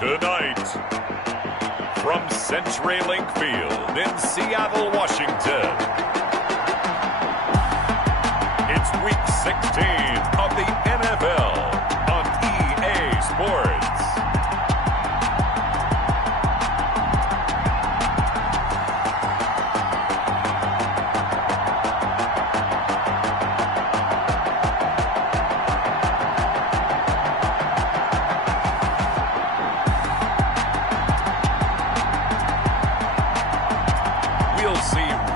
Tonight, from CenturyLink Field in Seattle, Washington, it's Week 16 of the NFL on EA Sports.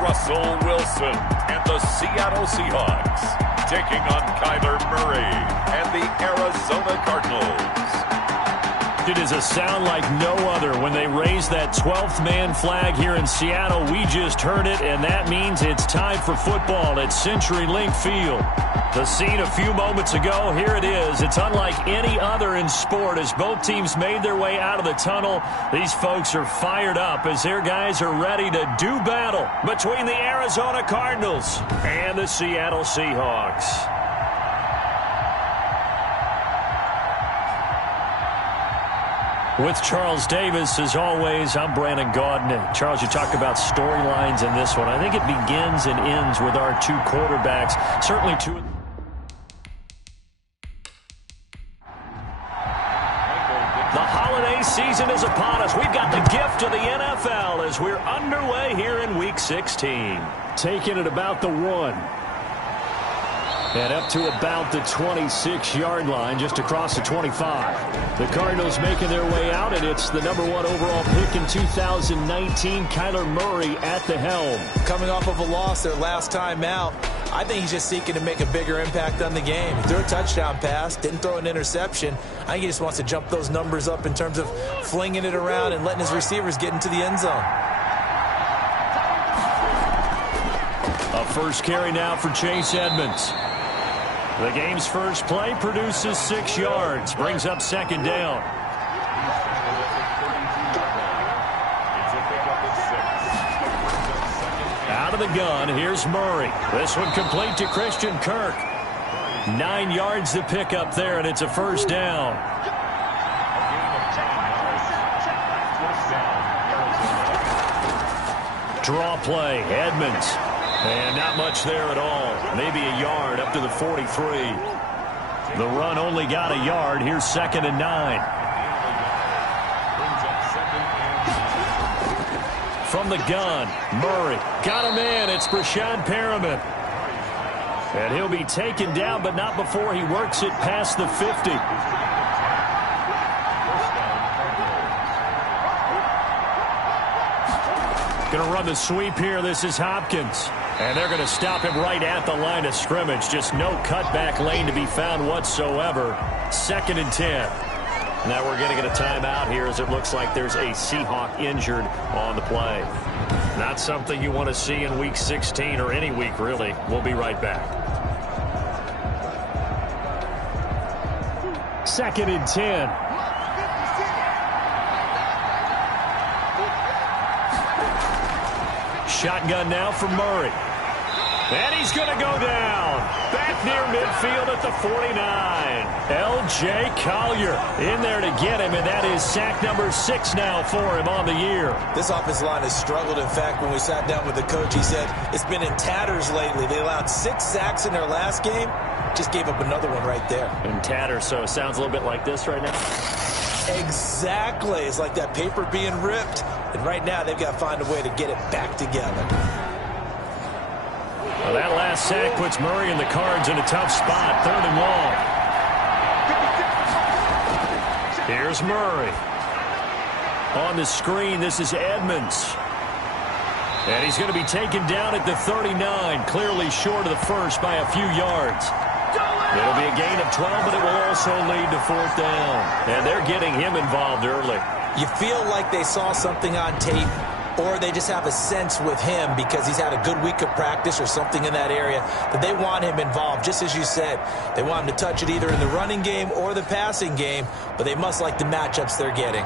Russell Wilson and the Seattle Seahawks taking on Kyler Murray and the Arizona Cardinals. It is a sound like no other when they raise that 12th man flag here in Seattle. We just heard it, and that means it's time for football at CenturyLink Field. The scene a few moments ago, here it is. It's unlike any other in sport as both teams made their way out of the tunnel. These folks are fired up as their guys are ready to do battle between the Arizona Cardinals and the Seattle Seahawks. With Charles Davis, as always, I'm Brandon Gaudin. Charles, you talk about storylines in this one. I think it begins and ends with our two quarterbacks. Certainly two. The holiday season is upon us. We've got the gift of the NFL as we're underway here in Week 16. Taking it about the 1. And up to about the 26-yard line, just across the 25. The Cardinals making their way out, and it's the #1 overall pick in 2019, Kyler Murray at the helm. Coming off of a loss their last time out, I think he's just seeking to make a bigger impact on the game. He threw a touchdown pass, didn't throw an interception. I think he just wants to jump those numbers up in terms of flinging it around and letting his receivers get into the end zone. A first carry now for Chase Edmonds. The game's first play produces 6 yards, brings up second down. Out of the gun, here's Murray. This one complete to Christian Kirk. 9 yards to pick up there, and it's a first down. Draw play, Edmonds. And not much there at all. Maybe a yard up to the 43. The run only got a yard. Here's 2nd and 9. From the gun, Murray got a man. It's Brashad Perriman. And he'll be taken down, but not before he works it past the 50. Going to run the sweep here. This is Hopkins. And they're going to stop him right at the line of scrimmage. Just no cutback lane to be found whatsoever. 2nd and 10. Now we're going to get a timeout here as it looks like there's a Seahawk injured on the play. Not something you want to see in Week 16 or any week, really. We'll be right back. 2nd and 10. Shotgun now for Murray. And he's going to go down. Back near midfield at the 49. L.J. Collier in there to get him, and that is sack number 6 now for him on the year. This offensive line has struggled. In fact, when we sat down with the coach, he said it's been in tatters lately. They allowed 6 sacks in their last game. Just gave up another one right there. In tatters, so it sounds a little bit like this right now. Exactly. It's like that paper being ripped. And right now, they've got to find a way to get it back together. Well, that last sack puts Murray and the Cards in a tough spot. 3rd and long. Here's Murray. On the screen, this is Edmonds. And he's going to be taken down at the 39, clearly short of the first by a few yards. It'll be a gain of 12, but it will also lead to 4th down. And they're getting him involved early. You feel like they saw something on tape, or they just have a sense with him because he's had a good week of practice or something in that area that they want him involved. Just as you said, they want him to touch it either in the running game or the passing game, but they must like the matchups they're getting.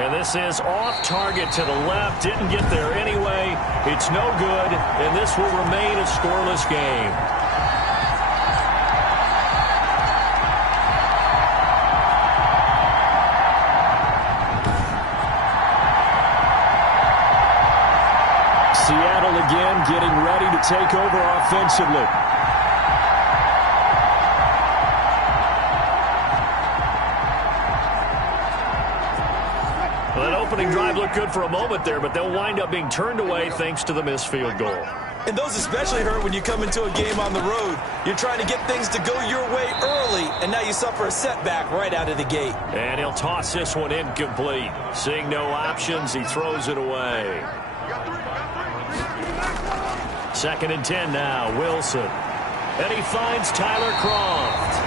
And this is off target to the left. Didn't get there anyway. It's no good, and this will remain a scoreless game. take over offensively. Well, that opening drive looked good for a moment there, but they'll wind up being turned away thanks to the missed field goal. And those especially hurt when you come into a game on the road. You're trying to get things to go your way early, and now you suffer a setback right out of the gate. And he'll toss this one incomplete. Seeing no options, he throws it away. 2nd and 10 now, Wilson. And he finds Tyler Croft.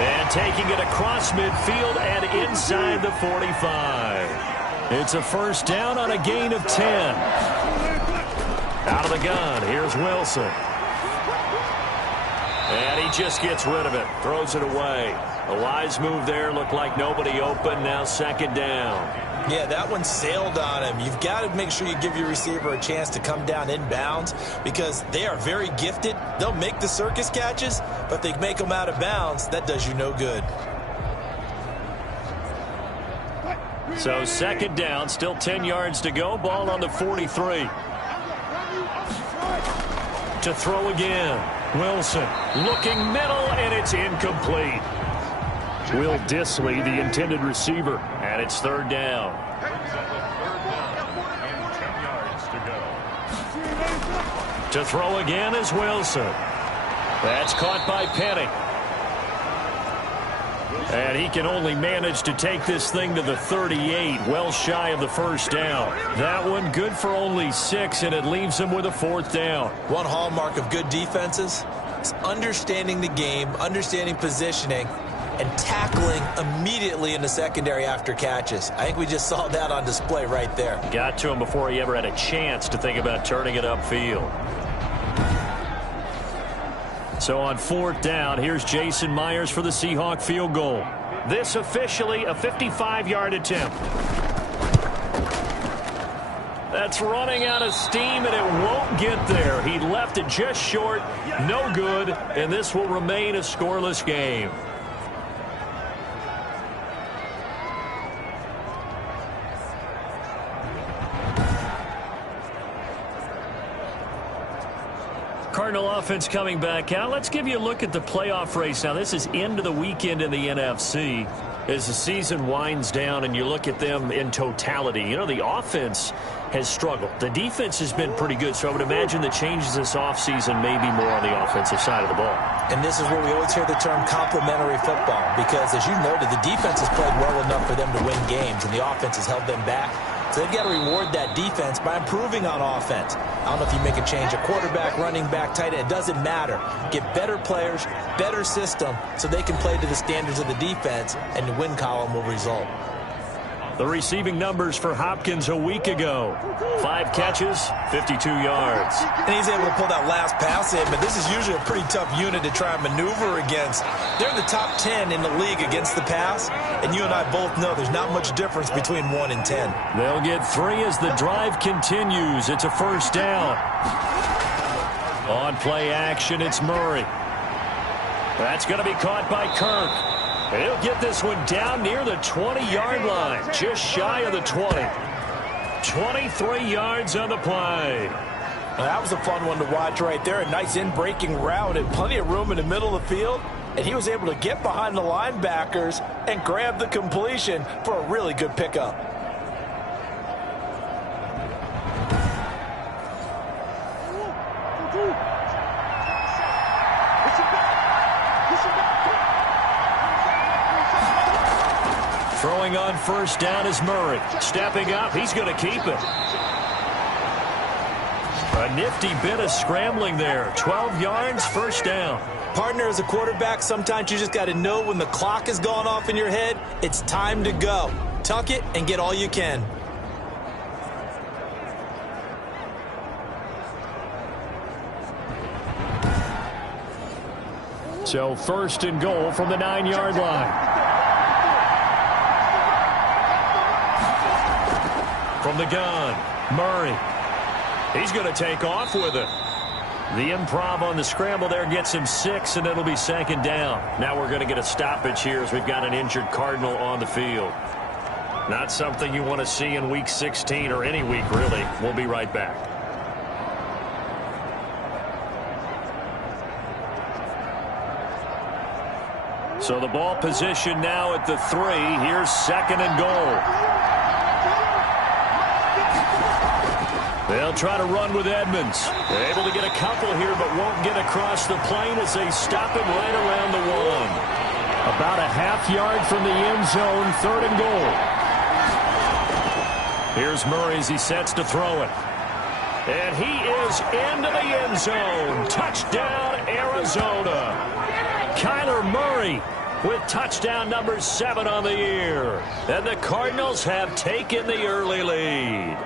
And taking it across midfield and inside the 45. It's a first down on a gain of 10. Out of the gun, here's Wilson. And he just gets rid of it, throws it away. A wise move there, looked like nobody open, now 2nd down. Yeah, that one sailed on him. You've got to make sure you give your receiver a chance to come down inbounds because they are very gifted. They'll make the circus catches, but if they make them out of bounds, that does you no good. So 2nd down, still 10 yards to go, ball on the 43. To throw again. Wilson looking middle, and it's incomplete. Will Dissly, the intended receiver, and it's 3rd down. To throw again is Wilson. That's caught by Penny. And he can only manage to take this thing to the 38, well shy of the first down. That one good for only 6, and it leaves him with a 4th down. One hallmark of good defenses is understanding the game, understanding positioning, and tackling immediately in the secondary after catches. I think we just saw that on display right there. Got to him before he ever had a chance to think about turning it upfield. So on 4th down, here's Jason Myers for the Seahawk field goal. This officially a 55-yard attempt. That's running out of steam, and it won't get there. He left it just short, no good, and this will remain a scoreless game. Cardinal offense coming back out. Let's give you a look at the playoff race. Now, this is into the weekend in the NFC. As the season winds down and you look at them in totality, you know, the offense has struggled. The defense has been pretty good, so I would imagine the changes this offseason may be more on the offensive side of the ball. And this is where we always hear the term complementary football because, as you noted, the defense has played well enough for them to win games, and the offense has held them back. So they've got to reward that defense by improving on offense. I don't know if you make a change, a quarterback, running back, tight end, it doesn't matter. Get better players, better system, so they can play to the standards of the defense, and the win column will result. The receiving numbers for Hopkins a week ago. 5 catches, 52 yards. And he's able to pull that last pass in, but this is usually a pretty tough unit to try and maneuver against. They're in the top 10 in the league against the pass, and you and I both know there's not much difference between 1 and 10. They'll get 3 as the drive continues. It's a first down. On play action, it's Murray. That's going to be caught by Kirk. And he'll get this one down near the 20-yard line, just shy of the 20. 23 yards on the play. Well, that was a fun one to watch right there. A nice in-breaking route and plenty of room in the middle of the field. And he was able to get behind the linebackers and grab the completion for a really good pickup. Throwing on first down is Murray. Stepping up, he's going to keep it. A nifty bit of scrambling there. 12 yards, first down. Partner, as a quarterback, sometimes you just got to know when the clock is going off in your head, it's time to go. Tuck it and get all you can. So first and goal from the 9-yard line. From the gun, Murray. He's going to take off with it. The improv on the scramble there gets him 6, and it'll be second down. Now we're going to get a stoppage here as we've got an injured Cardinal on the field. Not something you want to see in Week 16 or any week, really. We'll be right back. So the ball position now at the 3. Here's 2nd and goal. They'll try to run with Edmonds. They're able to get a couple here, but won't get across the plane as they stop him right around the 1. About a half yard from the end zone, 3rd and goal. Here's Murray as he sets to throw it. And he is into the end zone. Touchdown, Arizona. Kyler Murray with touchdown number 7 on the year. And the Cardinals have taken the early lead.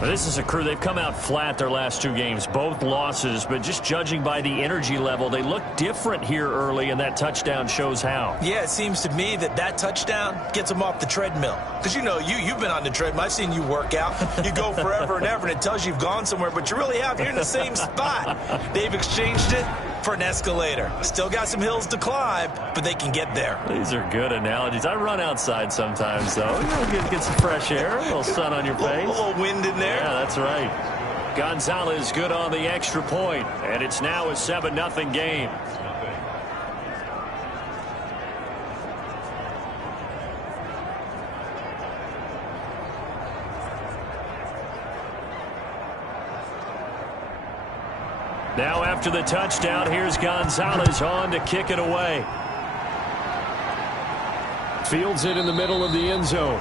Well, this is a crew. They've come out flat their last 2 games, both losses, but just judging by the energy level, they look different here early, and that touchdown shows how. Yeah, it seems to me that touchdown gets them off the treadmill. Because, you know, you've been on the treadmill. I've seen you work out. You go forever and ever, and it tells you you've gone somewhere, but you really have. You're in the same spot. They've exchanged it for an escalator. Still got some hills to climb, but they can get there. These are good analogies. I run outside sometimes, though. You know, get some fresh air, a little sun on your face. A little wind in there. Yeah, that's right. Gonzalez good on the extra point, and it's now a 7-0 game. Now after the touchdown, here's Gonzalez on to kick it away. Fields it in the middle of the end zone.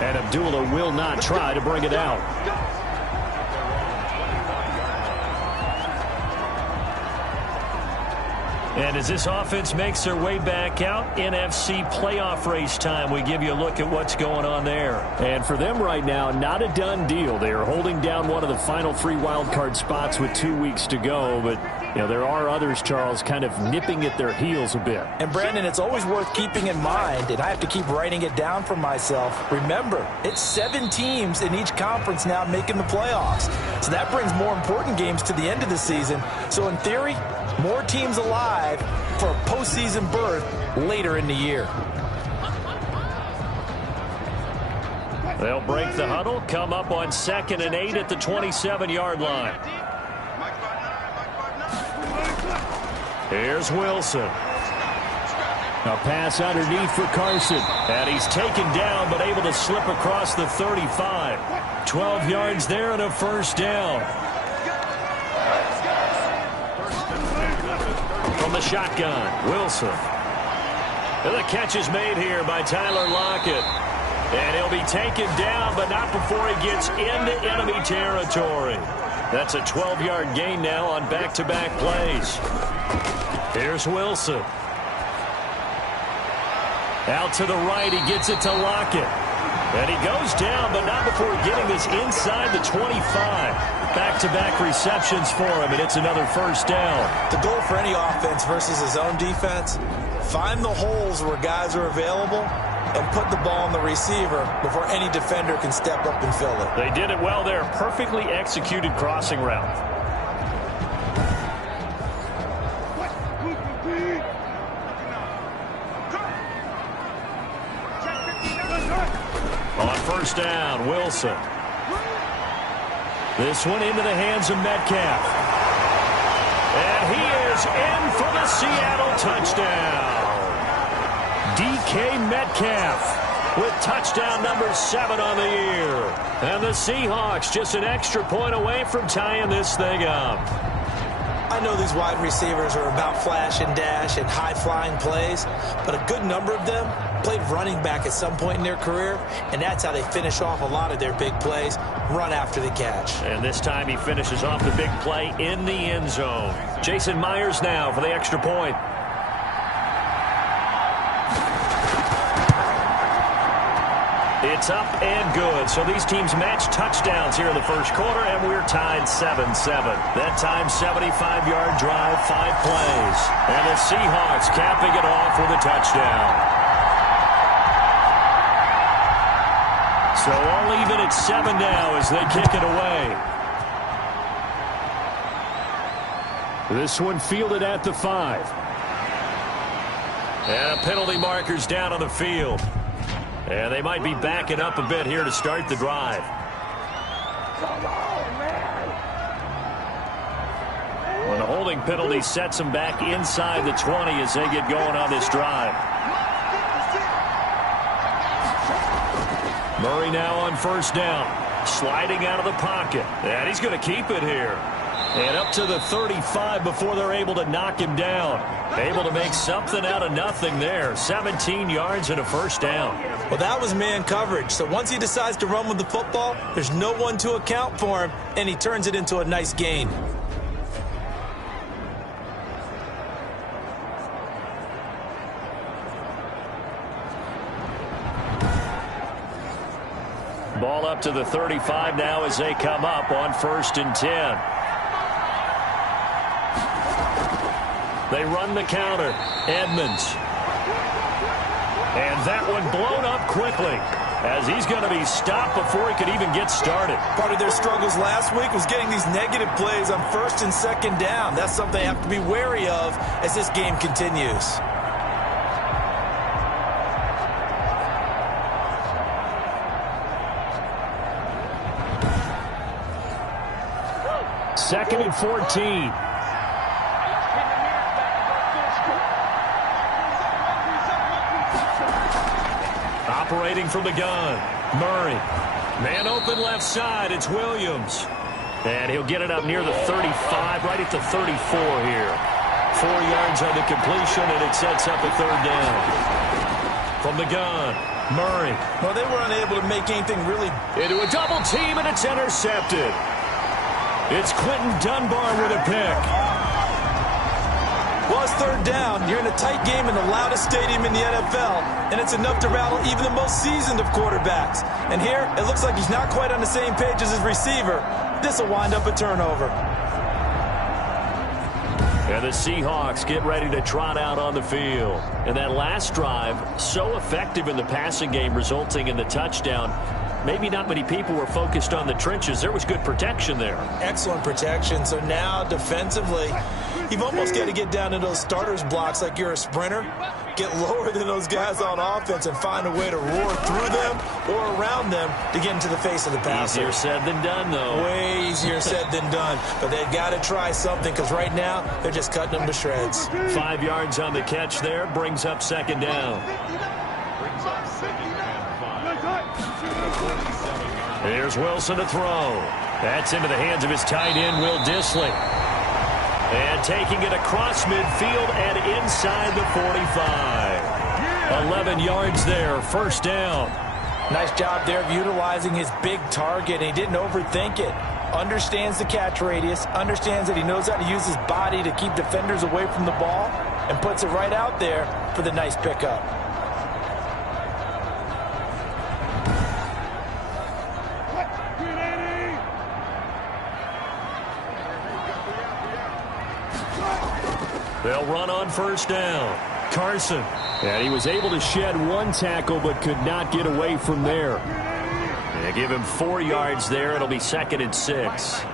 And Abdullah will not try to bring it out. And as this offense makes their way back out, NFC playoff race time, we give you a look at what's going on there. And for them right now, not a done deal. They are holding down one of the final 3 wildcard spots with 2 weeks to go. But, you know, there are others, Charles, kind of nipping at their heels a bit. And, Brandon, it's always worth keeping in mind, and I have to keep writing it down for myself. Remember, it's 7 teams in each conference now making the playoffs. So that brings more important games to the end of the season. So, in theory, more teams alive for a postseason berth later in the year. They'll break the huddle, come up on 2nd and 8 at the 27-yard line. Here's Wilson. A pass underneath for Carson. And he's taken down but able to slip across the 35. 12 yards there and a first down. From the shotgun, Wilson. And the catch is made here by Tyler Lockett. And he'll be taken down, but not before he gets into enemy territory. That's a 12-yard gain now on back-to-back plays. Here's Wilson. Out to the right, he gets it to Lockett. And he goes down, but not before getting this inside the 25. Back-to-back receptions for him, and it's another first down. The goal for any offense versus his own defense, find the holes where guys are available and put the ball on the receiver before any defender can step up and fill it. They did it well there. Perfectly executed crossing route. On first down, Wilson. This one into the hands of Metcalf. And he is in for the Seattle touchdown. DK Metcalf with touchdown number 7 on the year. And the Seahawks just an extra point away from tying this thing up. I know these wide receivers are about flash and dash and high-flying plays, but a good number of them played running back at some point in their career, and that's how they finish off a lot of their big plays, run after the catch. And this time he finishes off the big play in the end zone. Jason Myers now for the extra point. It's up and good. So these teams match touchdowns here in the first quarter, and we're tied 7-7. That time, 75-yard drive, 5 plays. And the Seahawks capping it off with a touchdown. So all even at 7 now as they kick it away. This one fielded at the 5. And a penalty marker's down on the field. And they might be backing up a bit here to start the drive. When the whole holding penalty sets them back inside the 20 as they get going on this drive. Murray now on first down. Sliding out of the pocket. And he's going to keep it here. And up to the 35 before they're able to knock him down. Able to make something out of nothing there. 17 yards and a first down. Well, that was man coverage. So once he decides to run with the football, there's no one to account for him, and he turns it into a nice gain. Ball up to the 35 now as they come up on 1st and 10. They run the counter. Edmonds. And that one blown up quickly as he's going to be stopped before he could even get started. Part of their struggles last week was getting these negative plays on 1st and 2nd down. That's something they have to be wary of as this game continues. Second and 14. Operating from the gun. Murray. Man open left side. It's Williams. And he'll get it up near the 35, right at the 34 here. 4 yards on the completion, and it sets up a 3rd down. From the gun. Murray. Well, they were unable to make anything really. Into a double team, and it's intercepted. It's Quentin Dunbar with a pick. Well, it's 3rd down. You're in a tight game in the loudest stadium in the NFL, and it's enough to rattle even the most seasoned of quarterbacks. And here, it looks like he's not quite on the same page as his receiver. This will wind up a turnover. And the Seahawks get ready to trot out on the field. And that last drive, so effective in the passing game, resulting in the touchdown. Maybe not many people were focused on the trenches. There was good protection there. Excellent protection. So now, defensively, you've almost got to get down to those starters blocks like you're a sprinter. Get lower than those guys on offense and find a way to roar through them or around them to get into the face of the passer. Easier said than done, though. Way easier said than done. But they've got to try something because right now they're just cutting them to shreds. 5 yards on the catch there. Brings up 2nd down. Here's Wilson to throw. That's into the hands of his tight end, Will Dissly. And taking it across midfield and inside the 45. 11 yards there, 1st down. Nice job there of utilizing his big target. He didn't overthink it. Understands the catch radius. Understands that he knows how to use his body to keep defenders away from the ball. And puts it right out there for the nice pickup. They'll run on 1st down. Carson. And he was able to shed 1 tackle but could not get away from there. They give him 4 yards there. It'll be 2nd and 6.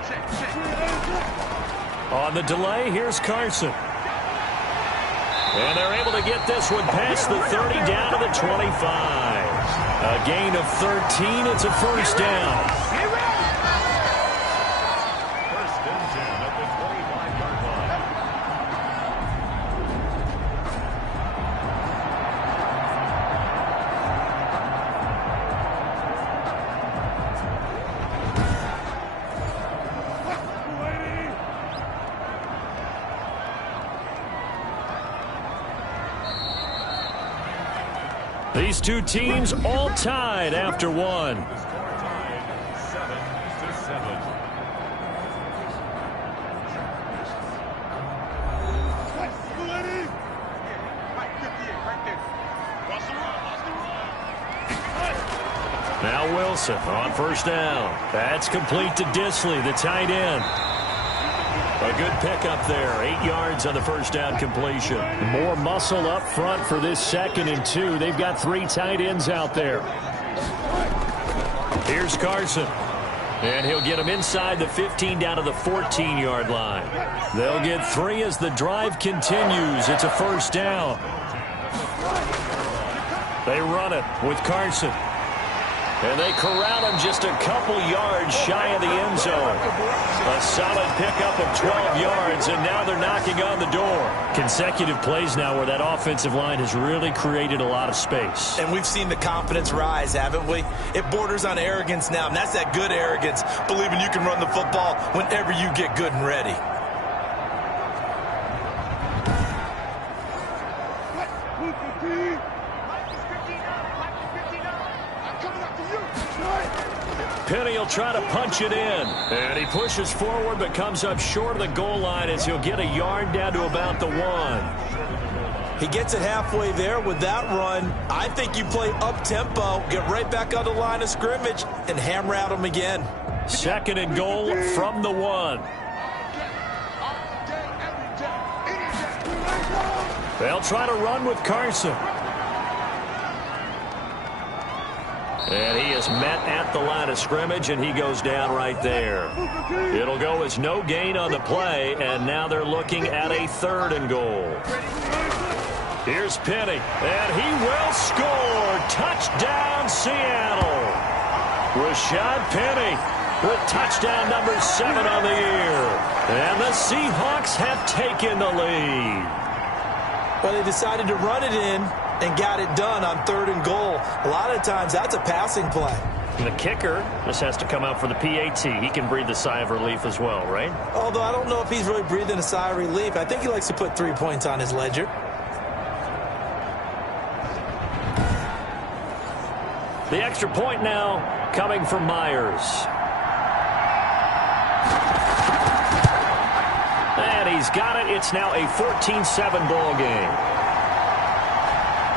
On the delay, here's Carson. And they're able to get this one past the 30 down to the 25. A gain of 13. It's a 1st down. These two teams all tied after one. Now Wilson on 1st down. That's complete to Dissly, the tight end. A good pickup there. 8 yards on the 1st down completion. More muscle up front for this 2nd and 2. They've got 3 tight ends out there. Here's Carson. And he'll get him inside the 15 down to the 14-yard line. They'll get 3 as the drive continues. It's a 1st down. They run it with Carson. And they corral him just a couple yards shy of the end zone. A solid pickup of 12 yards, and now they're knocking on the door. Consecutive plays now where that offensive line has really created a lot of space. And we've seen the confidence rise, haven't we? It borders on arrogance now, and that's that good arrogance, believing you can run the football whenever you get good and ready. Penny will try to punch it in. And he pushes forward but comes up short of the goal line as he'll get a yard down to about the 1. He gets it halfway there with that run. I think you play up-tempo, get right back on the line of scrimmage, and hammer at him again. 2nd and goal from the 1. They'll try to run with Carson. And he is met at the line of scrimmage, and he goes down right there. It'll go as no gain on the play, and now they're looking at a 3rd and goal. Here's Penny, and he will score. Touchdown, Seattle. Rashad Penny with touchdown number 7 on the year. And the Seahawks have taken the lead. Well, they decided to run it in and got it done on 3rd and goal. A lot of times, that's a passing play. And the kicker just has to come out for the PAT. He can breathe a sigh of relief as well, right? Although I don't know if he's really breathing a sigh of relief. I think he likes to put 3 points on his ledger. The extra point now coming from Myers. And he's got it. It's now a 14-7 ball game.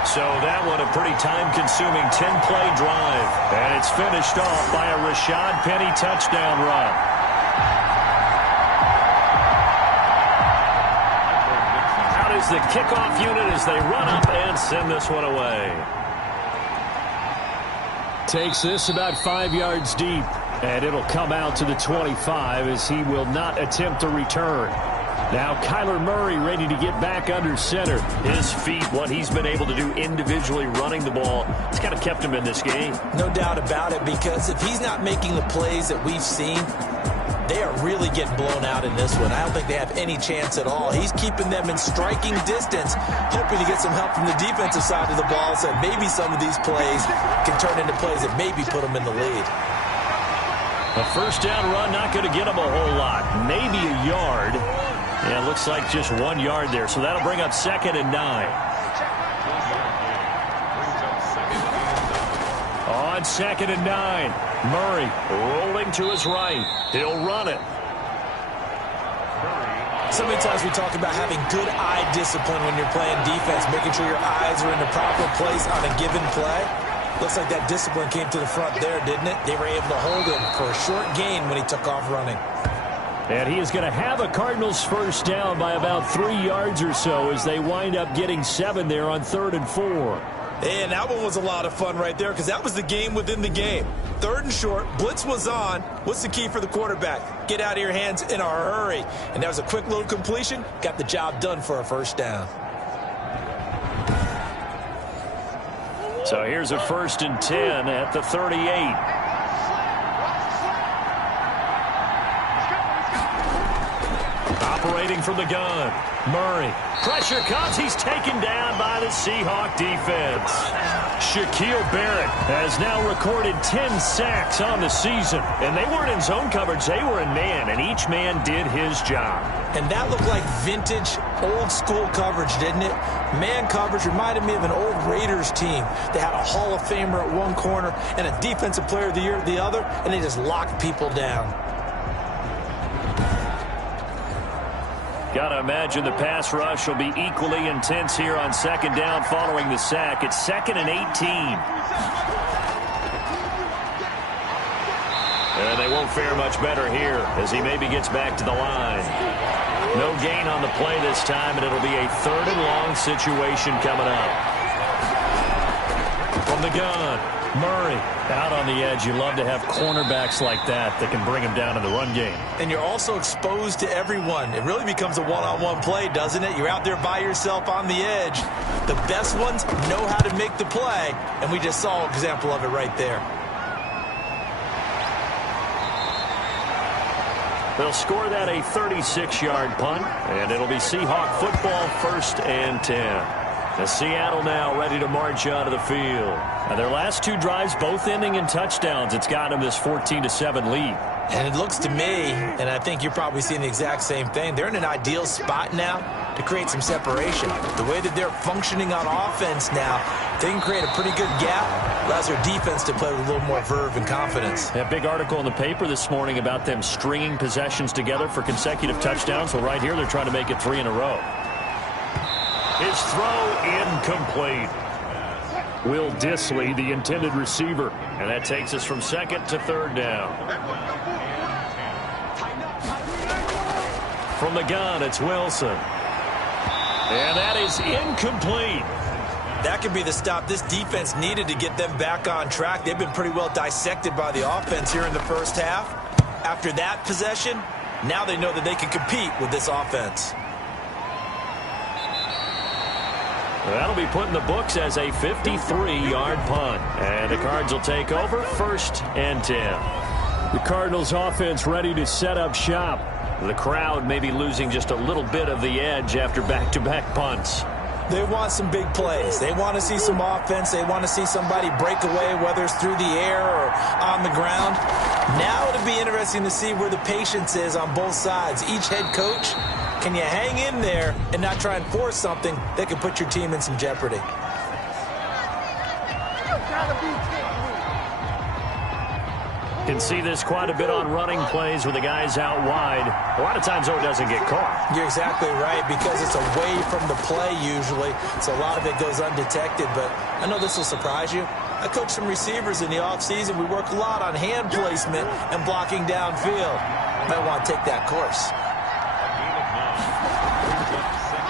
So that one a pretty time-consuming 10-play drive. And it's finished off by a Rashad Penny touchdown run. Out is the kickoff unit as they run up and send this one away. Takes this about 5 yards deep. And it'll come out to the 25 as he will not attempt to return. Now Kyler Murray ready to get back under center. His feet, what he's been able to do individually running the ball, it's kind of kept him in this game. No doubt about it, because if he's not making the plays that we've seen, they are really getting blown out in this one. I don't think they have any chance at all. He's keeping them in striking distance, hoping to get some help from the defensive side of the ball so that maybe some of these plays can turn into plays that maybe put them in the lead. A first down run not going to get him a whole lot. Maybe a yard. Yeah, it looks like just 1 yard there. So that'll bring up 2nd and 9. On 2nd and 9. Murray rolling to his right. He'll run it. So many times we talk about having good eye discipline when you're playing defense, making sure your eyes are in the proper place on a given play. Looks like that discipline came to the front there, didn't it? They were able to hold him for a short gain when he took off running. And he is going to have a Cardinals first down by about 3 yards or so as they wind up getting 7 there on 3rd and 4. And that one was a lot of fun right there because that was the game within the game. 3rd and short, blitz was on. What's the key for the quarterback? Get out of your hands in a hurry. And that was a quick little completion. Got the job done for a first down. So here's a 1st and 10 at the 38. Operating from the gun. Murray. Pressure comes. He's taken down by the Seahawk defense. Shaquille Barrett has now recorded 10 sacks on the season. And they weren't in zone coverage. They were in man. And each man did his job. And that looked like vintage, old-school coverage, didn't it? Man coverage reminded me of an old Raiders team. They had a Hall of Famer at one corner and a Defensive Player of the Year at the other, and they just locked people down. Got to imagine the pass rush will be equally intense here on 2nd down following the sack. It's 2nd and 18. And they won't fare much better here as he maybe gets back to the line. No gain on the play this time, and it'll be a 3rd and long situation coming up. From the gun, Murray out on the edge. You love to have cornerbacks like that can bring him down in the run game. And you're also exposed to everyone. It really becomes a one-on-one play, doesn't it? You're out there by yourself on the edge. The best ones know how to make the play, and we just saw an example of it right there. They'll score that a 36-yard punt, and it'll be Seahawk football, 1st and 10. The Seattle now ready to march out of the field. And their last 2 drives both ending in touchdowns. It's got them this 14-7 lead. And it looks to me, and I think you're probably seeing the exact same thing, they're in an ideal spot now to create some separation. The way that they're functioning on offense now, they can create a pretty good gap, allows their defense to play with a little more verve and confidence. That big article in the paper this morning about them stringing possessions together for consecutive touchdowns. Well, right here, they're trying to make it 3 in a row. His throw incomplete. Will Dissly, the intended receiver. And that takes us from 2nd to 3rd down. From the gun, it's Wilson. And that is incomplete. That could be the stop this defense needed to get them back on track. They've been pretty well dissected by the offense here in the first half. After that possession, now they know that they can compete with this offense. That'll be put in the books as a 53-yard punt. And the Cards will take over, 1st and 10. The Cardinals offense ready to set up shop. The crowd may be losing just a little bit of the edge after back-to-back punts. They want some big plays. They want to see some offense. They want to see somebody break away, whether it's through the air or on the ground. Now it'll be interesting to see where the patience is on both sides. Each head coach, can you hang in there and not try and force something that can put your team in some jeopardy? Can see this quite a bit on running plays with the guys out wide. A lot of times, though, it doesn't get caught. You're exactly right, because it's away from the play usually, so a lot of it goes undetected. But I know this will surprise you. I coach some receivers in the offseason. We work a lot on hand placement and blocking downfield. Might want to take that course.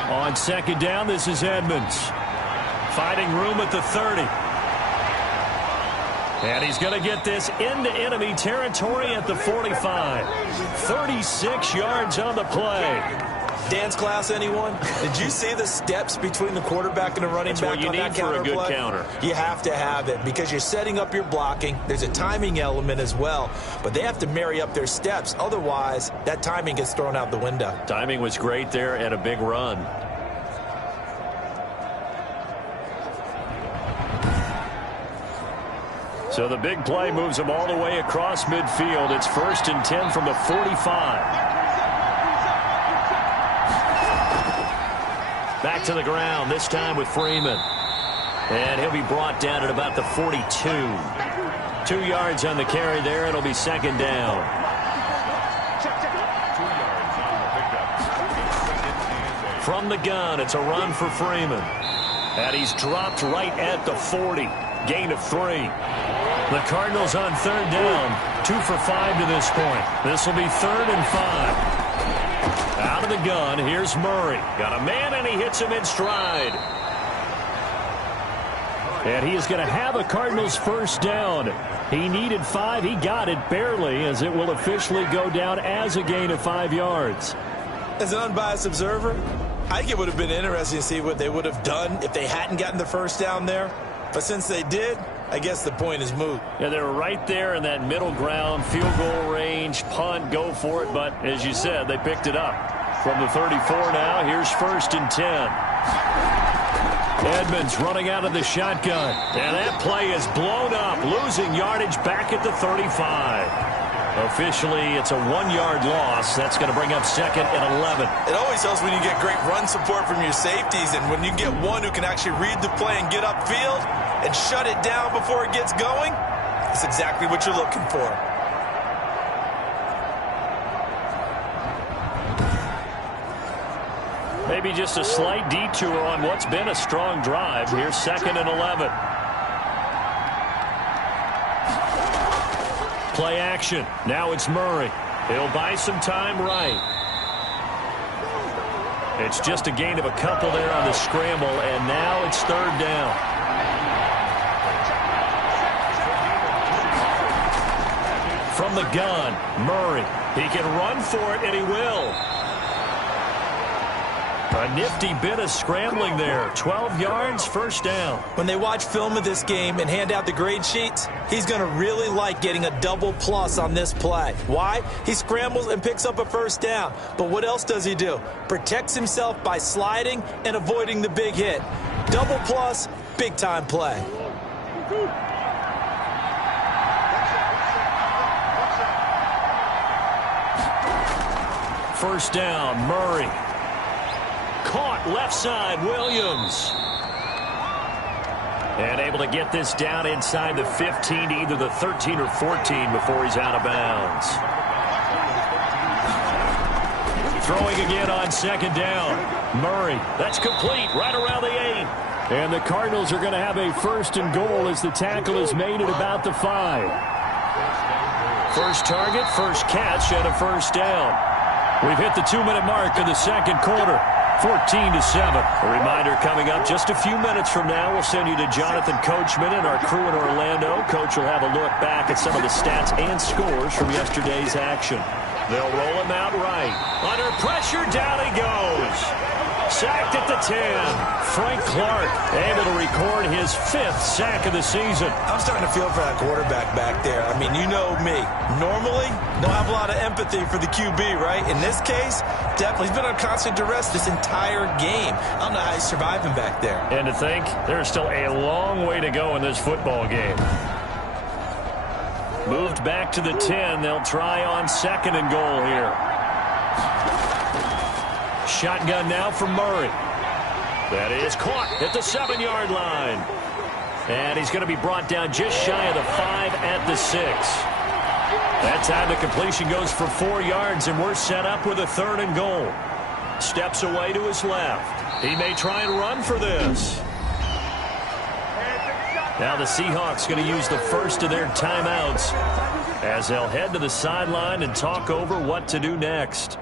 On 2nd down, this is Edmonds. Finding room at the 30. And he's going to get this into enemy territory at the 45. 36 yards on the play. Dance class, anyone? Did you see the steps between the quarterback and the running back on that counter play? That's what you need for a good counter. You have to have it because you're setting up your blocking. There's a timing element as well, but they have to marry up their steps. Otherwise, that timing gets thrown out the window. Timing was great there and a big run. So the big play moves them all the way across midfield. It's 1st and 10 from the 45. Back to the ground, this time with Freeman. And he'll be brought down at about the 42. 2 yards on the carry there. It'll be 2nd down. From the gun, it's a run for Freeman. And he's dropped right at the 40. Gain of 3. The Cardinals on 3rd down. 2 for 5 to this point. This will be 3rd and 5. Out of the gun, here's Murray. Got a man, and he hits him in stride. And he is going to have a Cardinals 1st down. He needed 5. He got it barely, as it will officially go down as a gain of 5 yards. As an unbiased observer, I think it would have been interesting to see what they would have done if they hadn't gotten the 1st down there. But since they did, I guess the point is moot. Yeah, they were right there in that middle ground, field goal range, punt, go for it. But as you said, they picked it up. From the 34 now, here's 1st and 10. Edmonds running out of the shotgun. And that play is blown up, losing yardage back at the 35. Officially, it's a 1-yard loss. That's going to bring up 2nd and 11. It always helps when you get great run support from your safeties, and when you get one who can actually read the play and get upfield and shut it down before it gets going, that's exactly what you're looking for. Maybe just a slight detour on what's been a strong drive. Here's 2nd and 11. Play action. Now it's Murray. He'll buy some time right. It's just a gain of a couple there on the scramble, and now it's 3rd down. From the gun, Murray. He can run for it, and he will. A nifty bit of scrambling there. 12 yards, first down. When they watch film of this game and hand out the grade sheets, he's going to really like getting a double plus on this play. Why? He scrambles and picks up a first down. But what else does he do? Protects himself by sliding and avoiding the big hit. Double plus, big-time play. First down, Murray. Caught left side, Williams. And able to get this down inside the 15 to either the 13 or 14 before he's out of bounds. Throwing again on second down. Murray, that's complete right around the 8. And the Cardinals are going to have a first and goal as the tackle is made at about the 5. First target, first catch, and a first down. We've hit the 2-minute mark of the second quarter. 14-7. A reminder coming up just a few minutes from now. We'll send you to Jonathan Coachman and our crew in Orlando. Coach will have a look back at some of the stats and scores from yesterday's action. They'll roll him out right. Under pressure, down he goes. Sacked at the 10. Frank Clark able to record his 5th sack of the season. I'm starting to feel for that quarterback back there. I mean, you know me. Normally, don't have a lot of empathy for the QB, right? In this case, definitely. He's been on constant duress this entire game. I don't know how he's surviving back there. And to think, there's still a long way to go in this football game. Moved back to the 10. They'll try on second and goal here. Shotgun now from Murray. That is caught at the 7-yard line. And he's going to be brought down just shy of the 5 at the 6. That time the completion goes for 4 yards, and we're set up with a third and goal. Steps away to his left. He may try and run for this. Now the Seahawks going to use the first of their timeouts as they'll head to the sideline and talk over what to do next.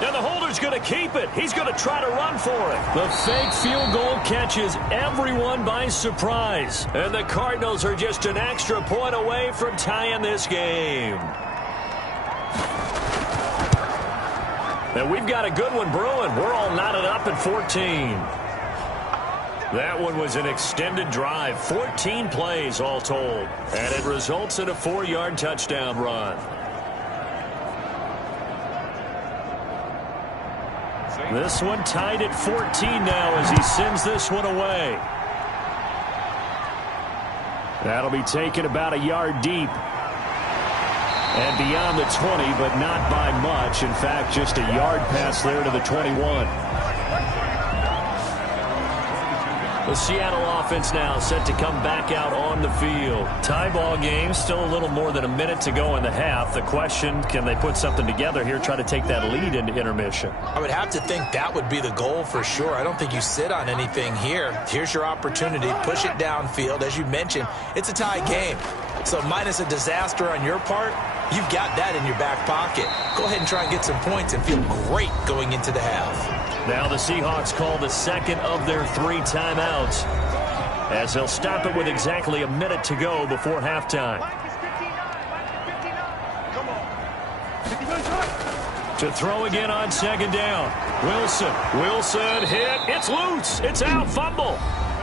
And the holder's going to keep it. He's going to try to run for it. The fake field goal catches everyone by surprise. And the Cardinals are just an extra point away from tying this game. And we've got a good one brewing. We're all knotted up at 14. That one was an extended drive. 14 plays all told. And it results in a 4-yard touchdown run. This one tied at 14 now as he sends this one away. That'll be taken about a yard deep. And beyond the 20, but not by much. In fact, just a yard pass there to the 21. The Seattle offense now set to come back out on the field. Tie ball game, still a little more than a minute to go in the half. The question, can they put something together here, try to take that lead into intermission? I would have to think that would be the goal for sure. I don't think you sit on anything here. Here's your opportunity. Push it downfield. As you mentioned, it's a tie game. So minus a disaster on your part, you've got that in your back pocket. Go ahead and try and get some points and feel great going into the half. Now the Seahawks call the second of their 3 timeouts as they'll stop it with exactly a minute to go before halftime. To throw again on second down. Wilson hit. It's loose. It's out. Fumble.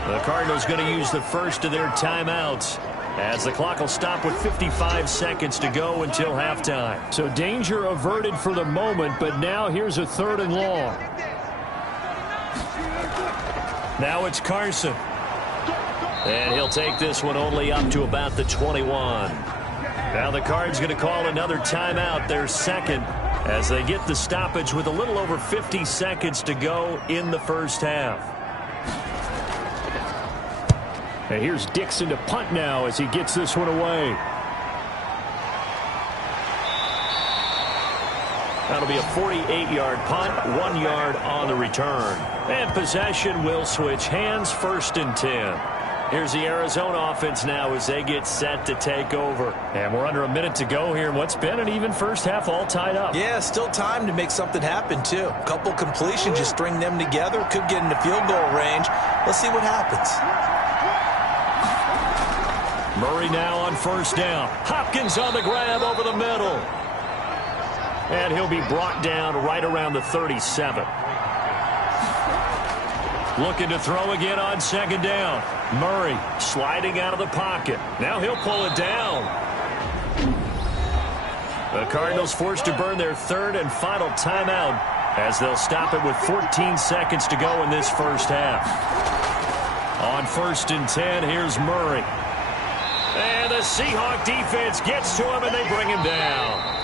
The Cardinals going to use the first of their timeouts as the clock will stop with 55 seconds to go until halftime. So danger averted for the moment, but now here's a 3rd and long. Now it's Carson. And he'll take this one only up to about the 21. Now the Cards going to call another timeout, their second, as they get the stoppage with a little over 50 seconds to go in the first half. And here's Dixon to punt now as he gets this one away. That'll be a 48-yard punt, 1 yard on the return. And possession will switch hands, 1st and 10. Here's the Arizona offense now as they get set to take over. And we're under a minute to go here in what's been an even first half, all tied up. Yeah, still time to make something happen, too. A couple completions, just string them together. Could get into field goal range. Let's see what happens. Murray now on first down. Hopkins on the grab over the middle. And he'll be brought down right around the 37. Looking to throw again on second down. Murray sliding out of the pocket. Now he'll pull it down. The Cardinals forced to burn their third and final timeout as they'll stop it with 14 seconds to go in this first half. On 1st and 10, here's Murray. And the Seahawk defense gets to him, and they bring him down.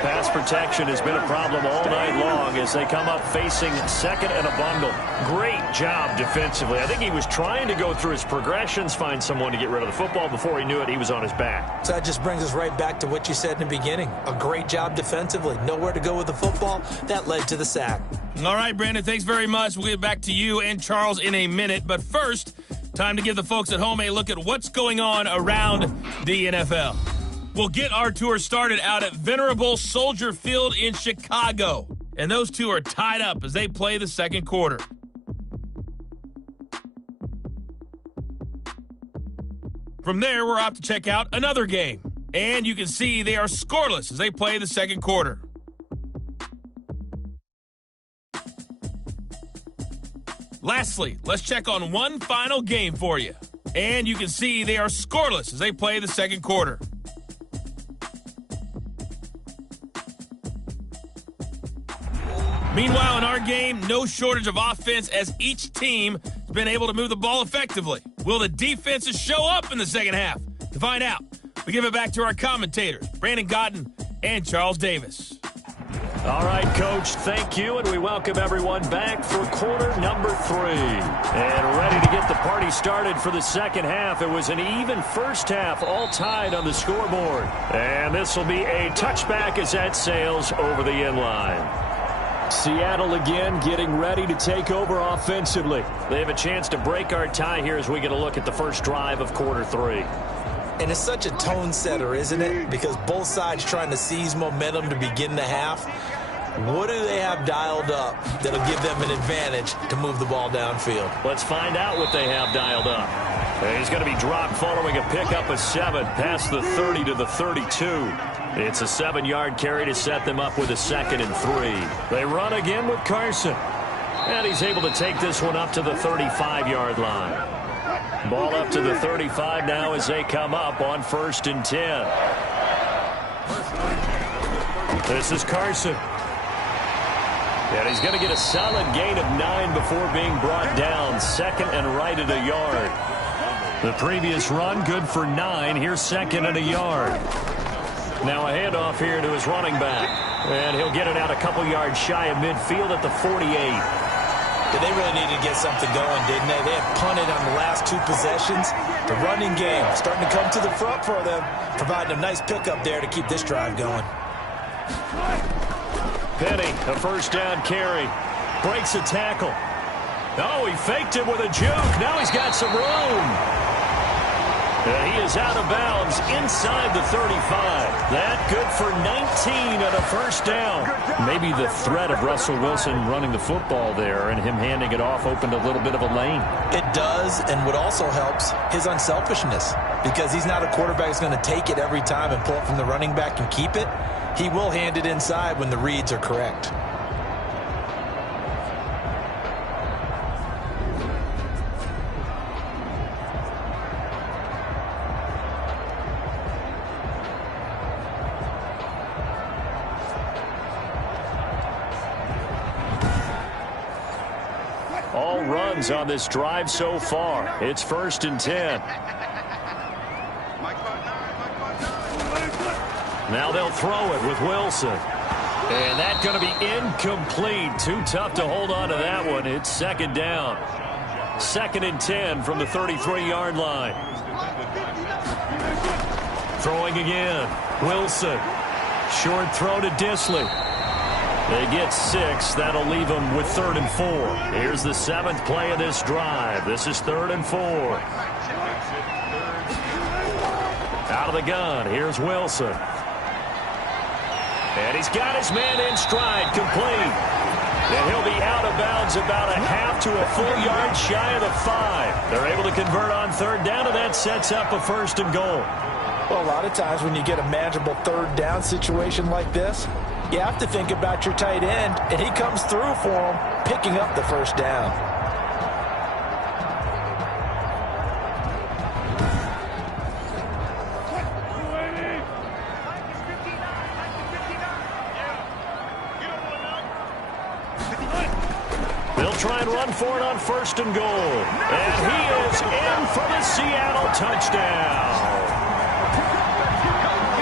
Pass protection has been a problem all night long as they come up facing second and a bundle. Great job defensively. I think he was trying to go through his progressions, find someone to get rid of the football. Before he knew it, he was on his back. So that just brings us right back to what you said in the beginning. A great job defensively. Nowhere to go with the football. That led to the sack. All right, Brandon, thanks very much. We'll get back to you and Charles in a minute. But first, time to give the folks at home a look at what's going on around the NFL. We'll get our tour started out at Venerable Soldier Field in Chicago. And those two are tied up as they play the second quarter. From there, we're off to check out another game. And you can see they are scoreless as they play the second quarter. Lastly, let's check on one final game for you. And you can see they are scoreless as they play the second quarter. Meanwhile, in our game, no shortage of offense as each team has been able to move the ball effectively. Will the defenses show up in the second half? To find out, we give it back to our commentators, Brandon Godden and Charles Davis. All right, Coach, thank you, and we welcome everyone back for quarter number 3. And ready to get the party started for the second half. It was an even first half, all tied on the scoreboard. And this will be a touchback as that sails over the end line. Seattle again getting ready to take over offensively. They have a chance to break our tie here as we get a look at the first drive of quarter 3. And it's such a tone setter, isn't it? Because both sides trying to seize momentum to begin the half. What do they have dialed up that'll give them an advantage to move the ball downfield? Let's find out what they have dialed up. He's going to be dropped following a pickup of 7 past the 30 to the 32. It's a 7-yard carry to set them up with a 2nd and 3. They run again with Carson. And he's able to take this one up to the 35-yard line. Ball up to the 35 now as they come up on 1st and 10. This is Carson. And he's going to get a solid gain of 9 before being brought down. 2nd and right at a yard. The previous run good for 9. Here's 2nd and a yard. Now a handoff here to his running back. And he'll get it out a couple yards shy of midfield at the 48. They really needed to get something going, didn't they? They had punted on the last 2 possessions. The running game starting to come to the front for them, providing a nice pickup there to keep this drive going. Penny, a first down carry. Breaks a tackle. Oh, he faked it with a juke. Now he's got some room. And he is out of bounds inside the 35. That good for 19 and a first down. Maybe the threat of Russell Wilson running the football there and him handing it off opened a little bit of a lane. It does, and what also helps, his unselfishness. Because he's not a quarterback who's going to take it every time and pull it from the running back and keep it. He will hand it inside when the reads are correct. All runs on this drive so far. It's 1st and 10. Now they'll throw it with Wilson. And that's going to be incomplete. Too tough to hold on to that one. It's 2nd down. 2nd and 10 from the 33-yard line. Throwing again. Wilson. Short throw to Disley. They get 6. That'll leave them with 3rd and 4. Here's the 7th play of this drive. This is 3rd and 4. Out of the gun. Here's Wilson. And he's got his man in stride, complete. And he'll be out of bounds about a half to a full yard shy of the 5. They're able to convert on 3rd down, and that sets up a 1st and goal. Well, a lot of times when you get a manageable 3rd down situation like this, You have to think about your tight end, and he comes through for him, picking up the first down. They'll try and run for it on 1st and goal. And he is in for the Seattle touchdown.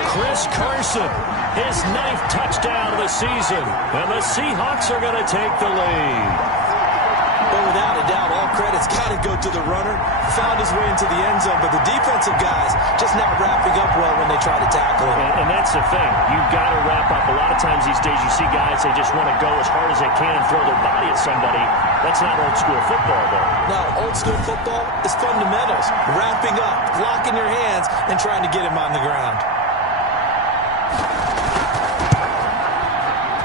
Chris Carson, his 9th touchdown of the season. And the Seahawks are going to take the lead. Well, without a doubt, all credit's got to go to the runner. Found his way into the end zone, but the defensive guys just not wrapping up well when they try to tackle him. And that's the thing. You've got to wrap up. A lot of times these days you see guys, they just want to go as hard as they can and throw their body at somebody. That's not old school football, though. No, old school football is fundamentals. Wrapping up, locking your hands, and trying to get him on the ground.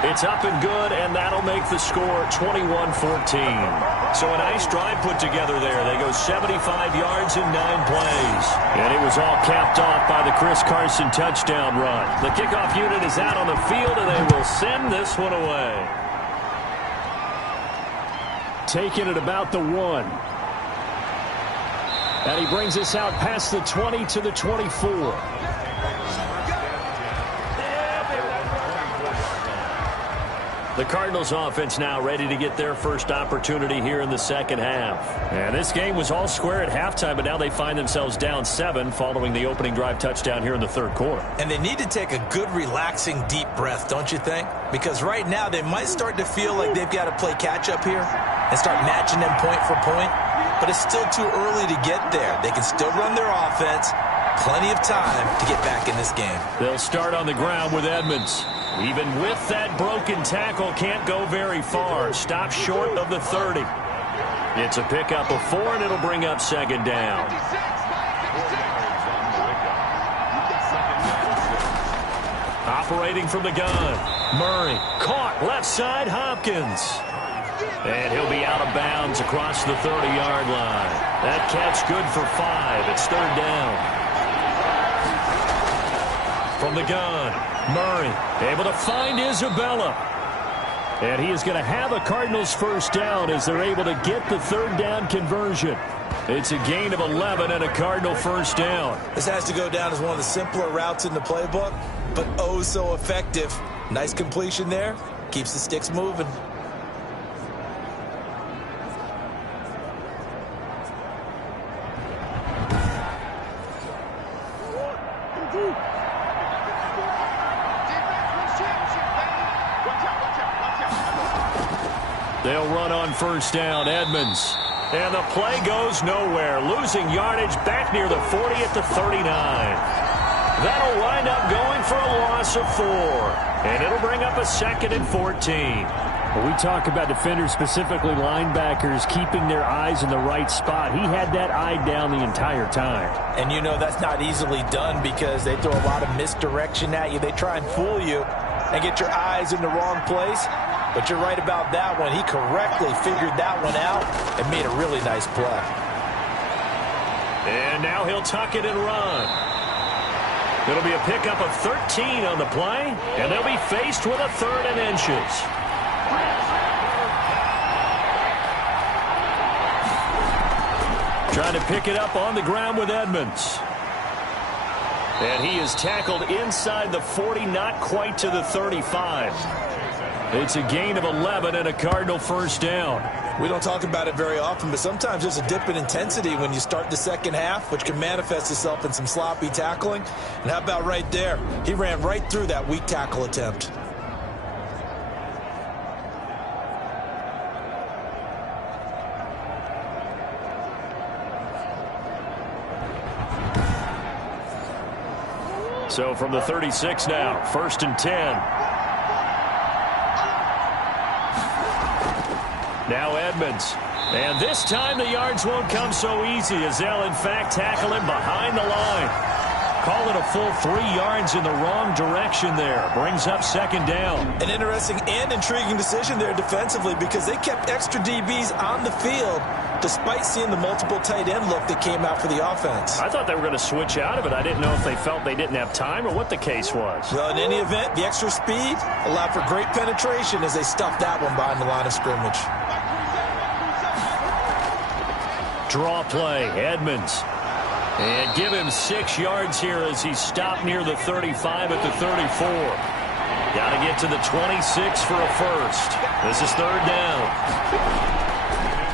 It's up and good, and that'll make the score 21-14. So a nice drive put together there. They go 75 yards in 9 plays. And it was all capped off by the Chris Carson touchdown run. The kickoff unit is out on the field, and they will send this one away. Taking it about the 1. And he brings us out past the 20 to the 24. The Cardinals offense now ready to get their first opportunity here in the second half. And this game was all square at halftime, but now they find themselves down 7 following the opening drive touchdown here in the 3rd quarter. And they need to take a good, relaxing, deep breath, don't you think? Because right now they might start to feel like they've got to play catch-up here and start matching them point for point. But it's still too early to get there. They can still run their offense. Plenty of time to get back in this game. They'll start on the ground with Edmonds. Even with that broken tackle, can't go very far. Stop short of the 30. It's a pickup of 4, and it'll bring up 2nd down. Operating from the gun. Murray caught left side, Hopkins. And he'll be out of bounds across the 30-yard line. That catch good for 5. It's 3rd down. From the gun, Murray able to find Isabella. And he is going to have a Cardinals first down as they're able to get the 3rd down conversion. It's a gain of 11 and a Cardinal first down. This has to go down as one of the simpler routes in the playbook, but oh so effective. Nice completion there. Keeps the sticks moving. They'll run on first down, Edmonds. And the play goes nowhere. Losing yardage back near the 40 at the 39. That'll wind up going for a loss of 4. And it'll bring up a 2nd and 14. When we talk about defenders, specifically linebackers, keeping their eyes in the right spot, he had that eye down the entire time. And you know that's not easily done because they throw a lot of misdirection at you. They try and fool you and get your eyes in the wrong place. But you're right about that one. He correctly figured that one out and made a really nice play. And now he'll tuck it and run. It'll be a pickup of 13 on the play, and they'll be faced with a 3rd and inches. Trying to pick it up on the ground with Edmonds. And he is tackled inside the 40, not quite to the 35. It's a gain of 11 and a Cardinal first down. We don't talk about it very often, but sometimes there's a dip in intensity when you start the second half, which can manifest itself in some sloppy tackling. And how about right there? He ran right through that weak tackle attempt. So from the 36 now, 1st and 10. Now Edmonds. And this time the yards won't come so easy as they'll in fact tackle him behind the line. Call it a full 3 yards in the wrong direction there. Brings up second down. An interesting and intriguing decision there defensively because they kept extra DBs on the field despite seeing the multiple tight end look that came out for the offense. I thought they were going to switch out of it. I didn't know if they felt they didn't have time or what the case was. Well, in any event, the extra speed allowed for great penetration as they stuffed that one behind the line of scrimmage. Draw play, Edmonds. And give him 6 yards here as he stopped near the 35 at the 34. Got to get to the 26 for a first. This is third down.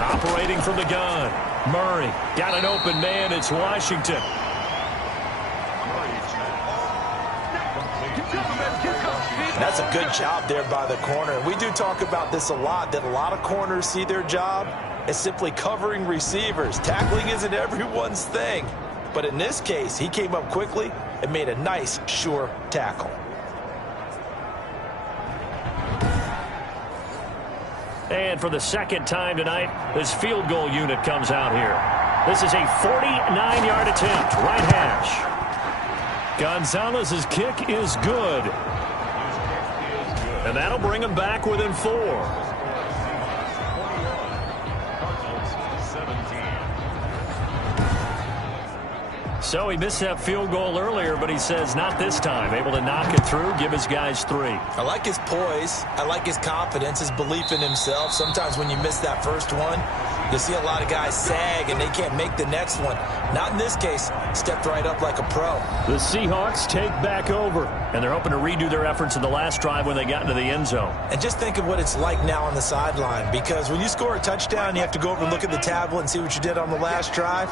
Operating from the gun. Murray got an open man. It's Washington. That's a good job there by the corner. And we do talk about this a lot, that a lot of corners see their job as simply covering receivers. Tackling isn't everyone's thing. But in this case, he came up quickly and made a nice, sure tackle. And for the second time tonight, this field goal unit comes out here. This is a 49-yard attempt, right hash. Gonzalez's kick is good. And that'll bring him back within 4. So he missed that field goal earlier, but he says not this time. Able to knock it through, give his guys 3. I like his poise. I like his confidence, his belief in himself. Sometimes when you miss that first one, you see a lot of guys sag and they can't make the next one. Not in this case. Stepped right up like a pro. The Seahawks take back over, and they're hoping to redo their efforts in the last drive when they got into the end zone. And just think of what it's like now on the sideline, because when you score a touchdown, you have to go over and look at the tablet and see what you did on the last drive.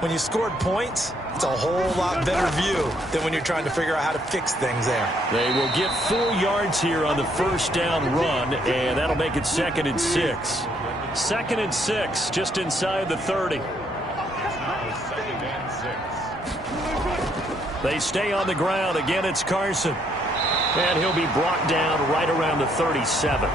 When you scored points, it's a whole lot better view than when you're trying to figure out how to fix things there. They will get 4 yards here on the first down run, and that'll make it 2nd and 6. 2nd and 6, just inside the 30. They stay on the ground. Again, it's Carson. And he'll be brought down right around the 37.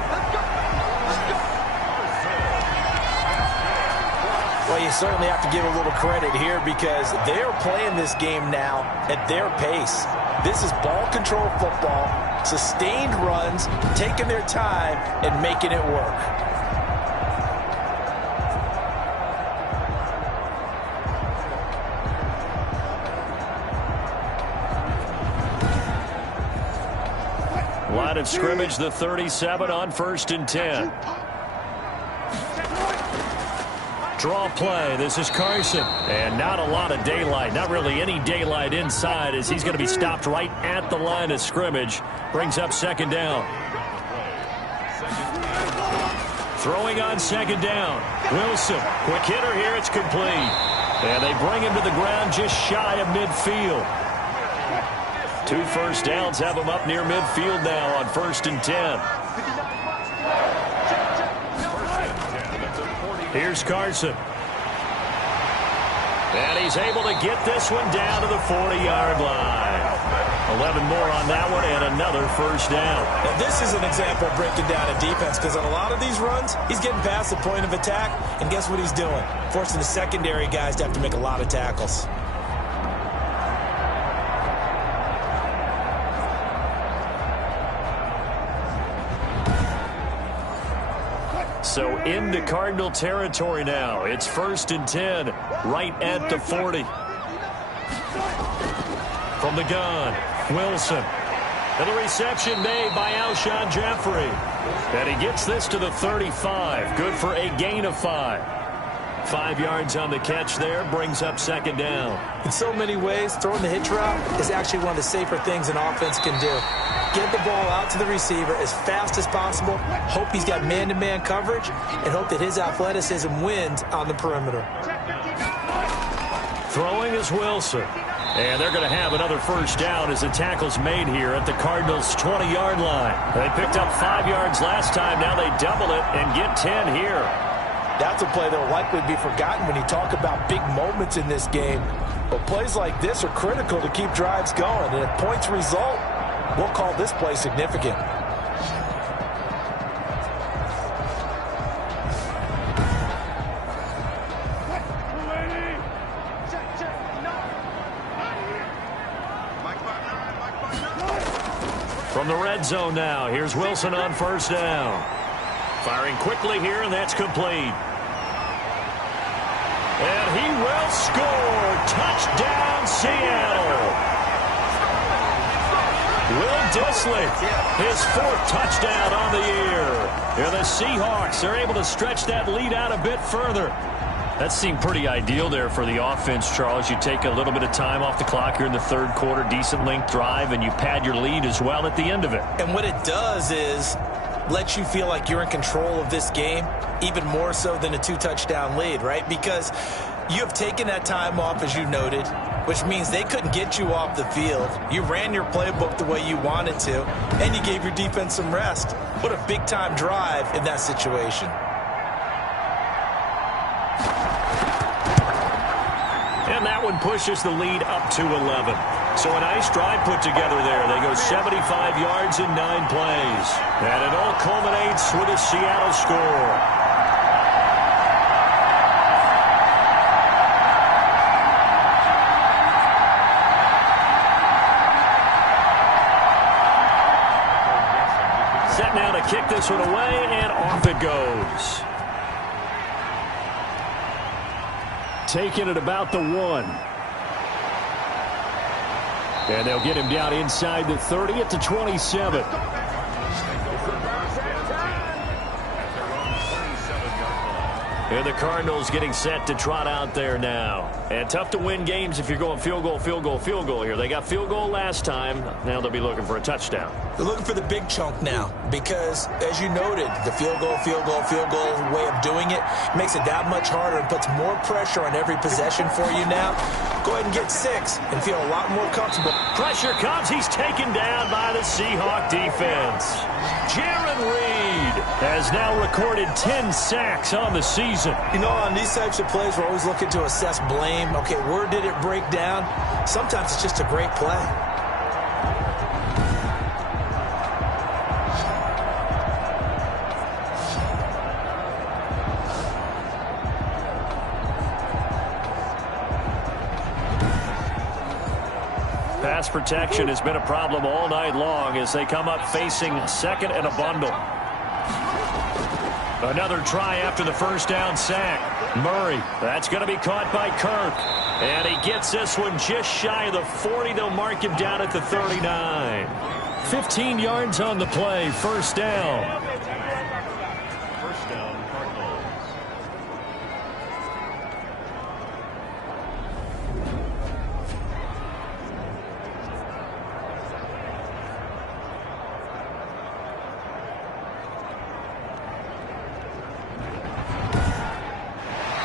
Well, you certainly have to give a little credit here because they're playing this game now at their pace. This is ball control football, sustained runs, taking their time and making it work. Line of scrimmage, the 37 on 1st and 10. Draw play. This is Carson. And not a lot of daylight. Not really any daylight inside as he's going to be stopped right at the line of scrimmage. Brings up 2nd down. Throwing on 2nd down. Wilson. Quick hitter here. It's complete. And they bring him to the ground just shy of midfield. 2 first downs have him up near midfield now on 1st and 10. Here's Carson. And he's able to get this one down to the 40-yard line. 11 more on that one and another first down. Now this is an example of breaking down a defense because on a lot of these runs, he's getting past the point of attack, and guess what he's doing? Forcing the secondary guys to have to make a lot of tackles. So into Cardinal territory now. It's 1st and 10, right at the 40. From the gun, Wilson. And the reception made by Alshon Jeffrey. And he gets this to the 35. Good for a gain of 5. 5 yards on the catch there, brings up 2nd down. In so many ways, throwing the hitch route is actually one of the safer things an offense can do. Get the ball out to the receiver as fast as possible, hope he's got man-to-man coverage, and hope that his athleticism wins on the perimeter. Throwing is Wilson. And they're going to have another first down as the tackle's made here at the Cardinals' 20-yard line. They picked up 5 yards last time. Now they double it and get 10 here. That's a play that will likely be forgotten when you talk about big moments in this game. But plays like this are critical to keep drives going. And if points result, we'll call this play significant. red zone now. Here's Wilson on first down. Firing quickly here, and that's complete. And he will score. Touchdown, Seattle. Will Dissly, his 4th touchdown on the year. Here the Seahawks are able to stretch that lead out a bit further. That seemed pretty ideal there for the offense, Charles. You take a little bit of time off the clock here in the 3rd quarter, decent length drive, and you pad your lead as well at the end of it. And what it does is let you feel like you're in control of this game, even more so than a 2-touchdown lead, right? Because you have taken that time off, as you noted, which means they couldn't get you off the field. You ran your playbook the way you wanted to, and you gave your defense some rest. What a big-time drive in that situation. And that one pushes the lead up to 11. So a nice drive put together there. They go 75 yards in 9 plays. And it all culminates with a Seattle score. Set now to kick this one away, and off it goes. Taking it about the 1. And they'll get him down inside the 30 at the 27. And the Cardinals getting set to trot out there now. And tough to win games if you're going field goal, field goal, field goal here. They got field goal last time. Now they'll be looking for a touchdown. They're looking for the big chunk now because, as you noted, the field goal way of doing it makes it that much harder and puts more pressure on every possession for you now. Go ahead and get 6 and feel a lot more comfortable. Pressure comes. He's taken down by the Seahawk defense. Jaron Reed has now recorded 10 sacks on the season. You know, on these types of plays, we're always looking to assess blame. Okay, where did it break down? Sometimes it's just a great play. Pass protection has been a problem all night long as they come up facing 2nd and a bundle. Another try after the first down sack. Murray, that's going to be caught by Kirk. And he gets this one just shy of the 40. They'll mark him down at the 39. 15 yards on the play, first down. First down, Cardinals.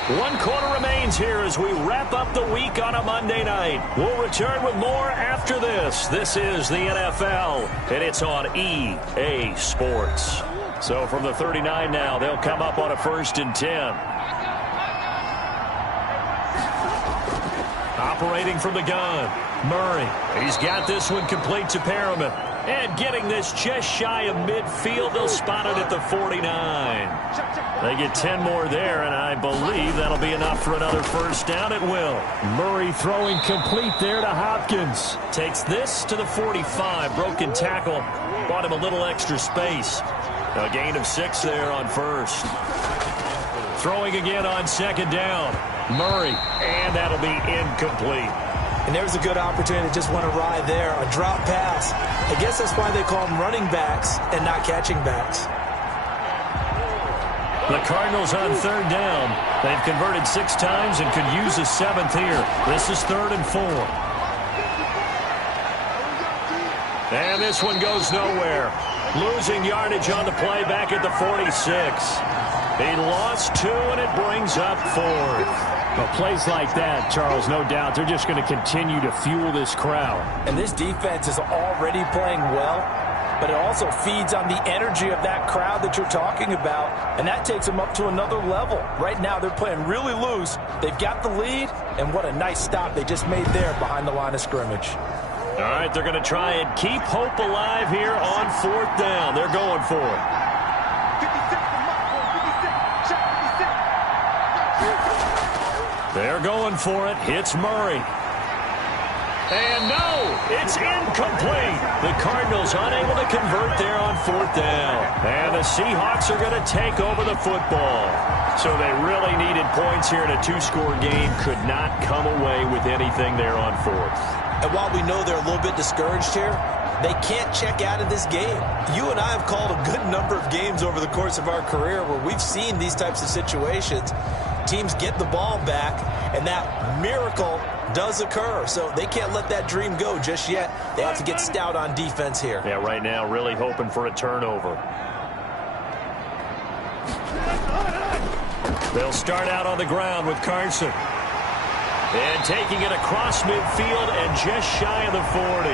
One quarter remains here as we wrap up the week on a Monday night. We'll return with more after this. This is the NFL, and it's on EA Sports. So from the 39 now, they'll come up on a 1st and 10. Operating from the gun, Murray. He's got this one complete to Perriman. And getting this just shy of midfield, they'll spot it at the 49. They get 10 more there, and I believe that'll be enough for another first down. It will. Murray throwing complete there to Hopkins. Takes this to the 45. Broken tackle. Bought him a little extra space. A gain of 6 there on first. Throwing again on 2nd down. Murray, and that'll be incomplete. And there's a good opportunity to just want to ride there. A drop pass. I guess that's why they call them running backs and not catching backs. The Cardinals on 3rd down. They've converted 6 times and could use a 7th here. This is 3rd and 4. And this one goes nowhere. Losing yardage on the play back at the 46. He lost 2, and it brings up 4th. Well, plays like that, Charles, no doubt, they're just going to continue to fuel this crowd. And this defense is already playing well, but it also feeds on the energy of that crowd that you're talking about, and that takes them up to another level. Right now, they're playing really loose. They've got the lead, and what a nice stop they just made there behind the line of scrimmage. All right, they're going to try and keep hope alive here on 4th down. They're going for it. They're going for it. It's Murray. And no, it's incomplete. The Cardinals unable to convert there on 4th down. And the Seahawks are going to take over the football. So they really needed points here in a 2-score game. Could not come away with anything there on 4th. And while we know they're a little bit discouraged here, they can't check out of this game. You and I have called a good number of games over the course of our career where we've seen these types of situations. Teams get the ball back, and that miracle does occur. So they can't let that dream go just yet. They have to get stout on defense here. Yeah, right now really hoping for a turnover. They'll start out on the ground with Carson. And taking it across midfield and just shy of the 40.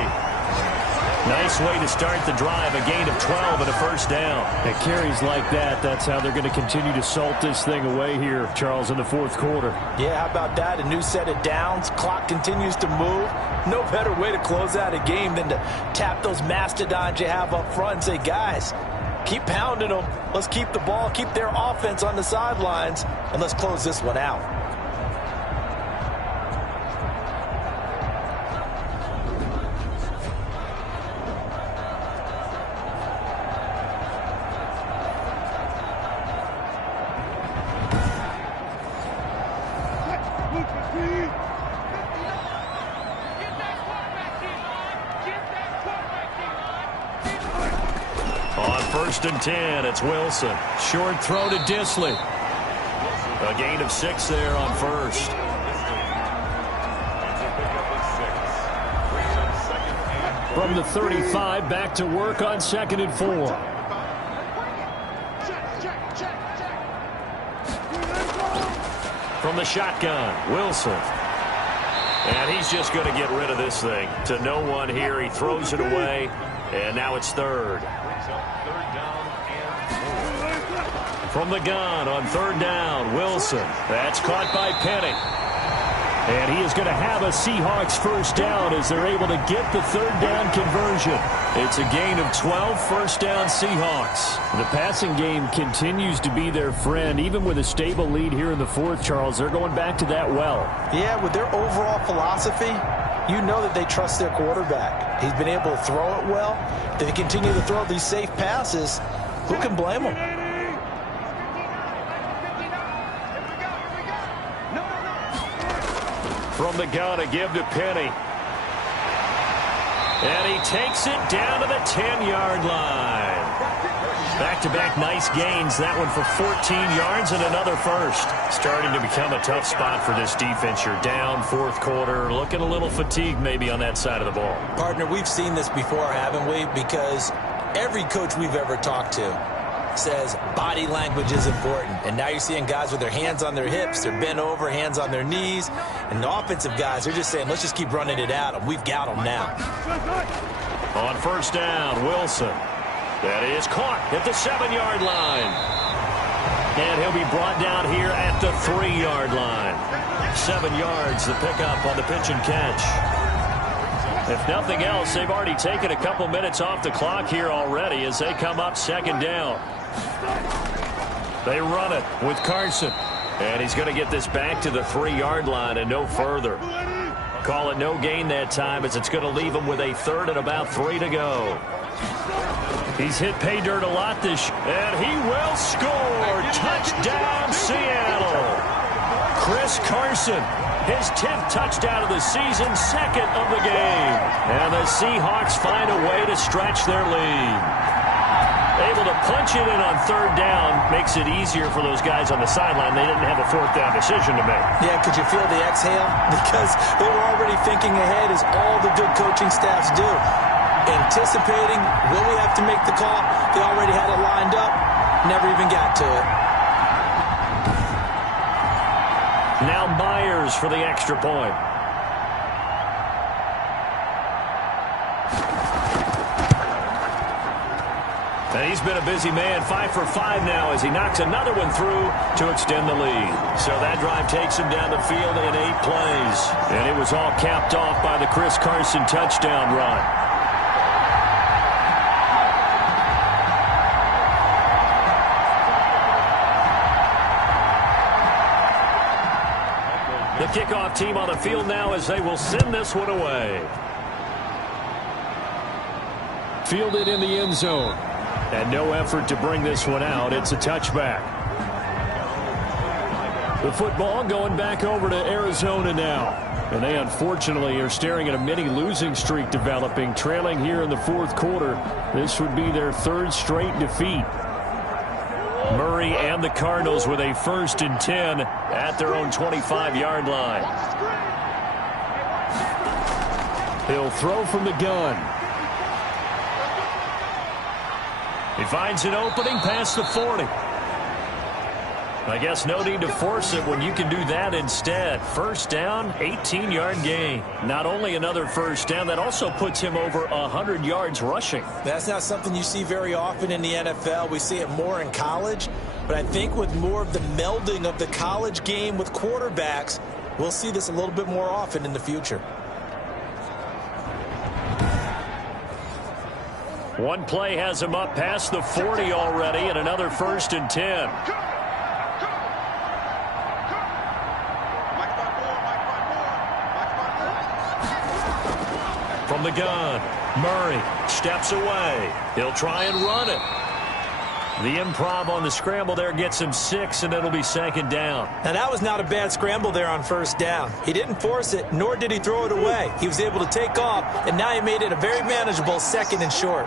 Nice way to start the drive, a gain of 12 and a 1st down. At carries like that, that's how they're going to continue to salt this thing away here, Charles, in the 4th quarter. Yeah, how about that? A new set of downs. Clock continues to move. No better way to close out a game than to tap those mastodons you have up front and say, guys, keep pounding them. Let's keep the ball, keep their offense on the sidelines, and let's close this one out. On 1st and 10, it's Wilson. Short throw to Disley. A gain of 6 there on 1st. From the 35, back to work on 2nd and 4. From the shotgun, Wilson. And he's just going to get rid of this thing. To no one here, he throws it away. And now it's 3rd. From the gun on 3rd down, Wilson. That's caught by Penny. And he is going to have a Seahawks 1st down as they're able to get the 3rd down conversion. It's a gain of 12, 1st down Seahawks. The passing game continues to be their friend. Even with a stable lead here in the 4th, Charles, they're going back to that well. Yeah, with their overall philosophy, you know that they trust their quarterback. He's been able to throw it well. They continue to throw these safe passes. Who can blame them? From the gun, a give to Penny. And he takes it down to the 10-yard line. Back-to-back nice gains. That one for 14 yards and another 1st. Starting to become a tough spot for this defense. You're down 4th quarter. Looking a little fatigued maybe on that side of the ball. Partner, we've seen this before, haven't we? Because every coach we've ever talked to says body language is important. And now you're seeing guys with their hands on their hips, they're bent over, hands on their knees. And the offensive guys, they're just saying, let's just keep running it out, and we've got them now. On 1st down, Wilson. That is caught at the 7-yard line. And he'll be brought down here at the 3-yard line. 7 yards, the pickup on the pitch and catch. If nothing else, they've already taken a couple minutes off the clock here already as they come up 2nd down. They run it with Carson. And he's going to get this back to the 3-yard line and no further. Call it no gain that time as it's going to leave him with a 3rd and about 3 to go. He's hit pay dirt a lot this year. And he will score. Touchdown, Seattle. Chris Carson, his 10th touchdown of the season, 2nd of the game. And the Seahawks find a way to stretch their lead. Able to punch it in on 3rd down makes it easier for those guys on the sideline. They didn't have a 4th down decision to make. Yeah, could you feel the exhale? Because they were already thinking ahead, as all the good coaching staffs do. Anticipating, will we have to make the call? They already had it lined up, never even got to it. Now Myers for the extra point. And he's been a busy man, 5 for 5 now as he knocks another one through to extend the lead. So that drive takes him down the field in 8 plays. And it was all capped off by the Chris Carson touchdown run. The kickoff team on the field now as they will send this one away. Fielded in the end zone. And no effort to bring this one out. It's a touchback. The football going back over to Arizona now. And they unfortunately are staring at a mini losing streak developing, trailing here in the fourth quarter. This would be their third straight defeat. Murray and the Cardinals with a 1st and 10 at their own 25-yard line. He'll throw from the gun. He finds an opening past the 40. I guess no need to force it when you can do that instead. First down, 18-yard gain. Not only another first down, that also puts him over 100 yards rushing. That's not something you see very often in the NFL. We see it more in college. But I think with more of the melding of the college game with quarterbacks, we'll see this a little bit more often in the future. One play has him up past the 40 already, and another 1st and 10. From the gun, Murray steps away. He'll try and run it. The improv on the scramble there gets him 6, and it'll be 2nd down. Now, that was not a bad scramble there on 1st down. He didn't force it, nor did he throw it away. He was able to take off, and now he made it a very manageable 2nd and short.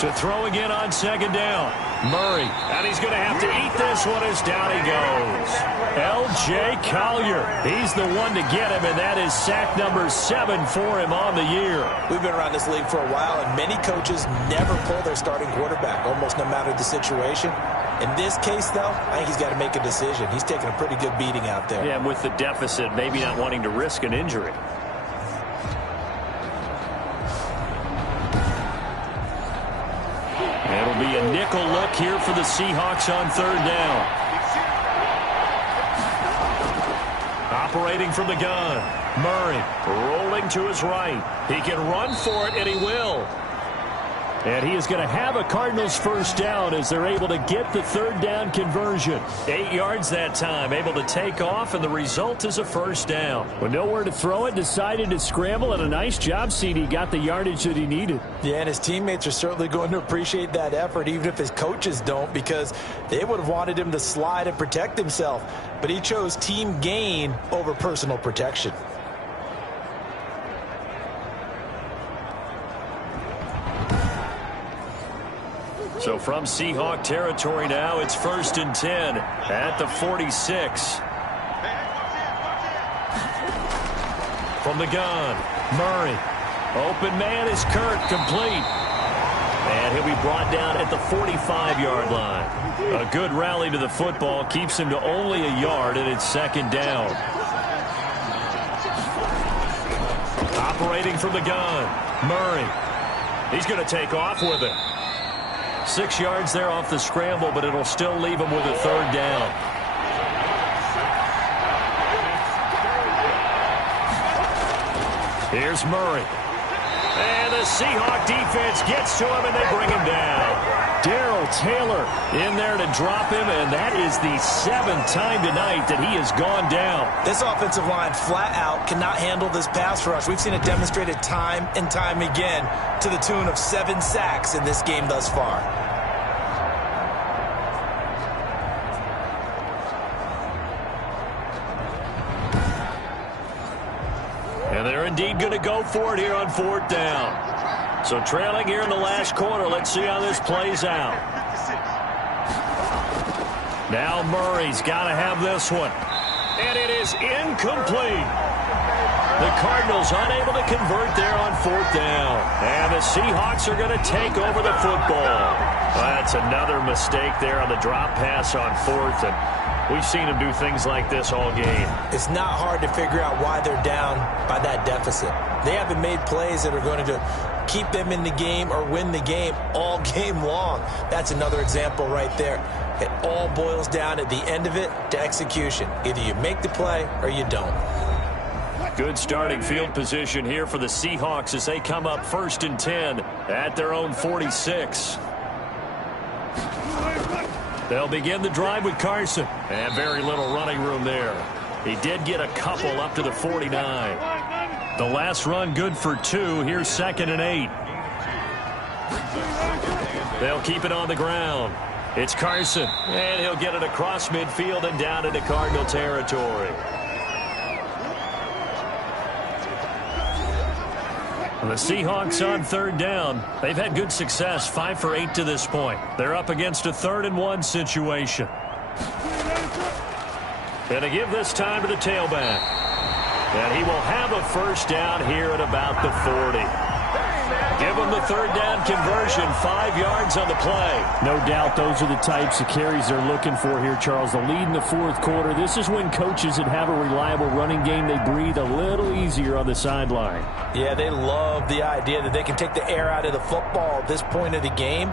To throw again on 2nd down. Murray, and he's going to have to eat this one as down he goes. L.J. Collier, he's the one to get him, and that is sack number 7 for him on the year. We've been around this league for a while, and many coaches never pull their starting quarterback, almost no matter the situation. In this case, though, I think he's got to make a decision. He's taking a pretty good beating out there. Yeah, and with the deficit, maybe not wanting to risk an injury. It'll be a nickel look here for the Seahawks on 3rd down. Operating from the gun. Murray rolling to his right. He can run for it, and he will. And he is going to have a Cardinals 1st down as they're able to get the 3rd down conversion. 8 yards that time, able to take off, and the result is a 1st down. With nowhere to throw it, decided to scramble, and a nice job, CD. Got the yardage that he needed. Yeah, and his teammates are certainly going to appreciate that effort, even if his coaches don't, because they would have wanted him to slide and protect himself. But he chose team gain over personal protection. So from Seahawk territory now, it's 1st and 10 at the 46. From the gun, Murray. Open man is Kirk, complete. And he'll be brought down at the 45-yard line. A good rally to the football keeps him to only a yard, and it's 2nd down. Operating from the gun, Murray. He's going to take off with it. 6 yards there off the scramble, but it'll still leave him with a 3rd down. Here's Murray. And the Seahawk defense gets to him, and they bring him down. Darrell Taylor in there to drop him, and that is the 7th time tonight that he has gone down. This offensive line flat out cannot handle this pass rush. We've seen it demonstrated time and time again to the tune of 7 sacks in this game thus far. And they're indeed going to go for it here on 4th down. So trailing here in the last quarter. Let's see how this plays out. Now Murray's got to have this one. And it is incomplete. The Cardinals unable to convert there on 4th down. And the Seahawks are going to take over the football. That's another mistake there on the drop pass on 4th. And we've seen them do things like this all game. It's not hard to figure out why they're down by that deficit. They haven't made plays that are going to keep them in the game or win the game all game long. That's another example right there. It all boils down at the end of it to execution. Either you make the play or you don't. Good starting field position here for the Seahawks as they come up 1st and 10 at their own 46. They'll begin the drive with Carson. And very little running room there. He did get a couple up to the 49. The last run good for 2. Here's 2nd and 8. They'll keep it on the ground. It's Carson. And he'll get it across midfield and down into Cardinal territory. The Seahawks on 3rd down. They've had good success, 5 for 8 to this point. They're up against a 3rd and 1 situation. And they give this time to the tailback. And he will have a first down here at about the 40. Give him the 3rd down conversion, 5 yards on the play. No doubt those are the types of carries they're looking for here, Charles. The lead in the 4th quarter. This is when coaches that have a reliable running game, they breathe a little easier on the sideline. Yeah, they love the idea that they can take the air out of the football at this point of the game.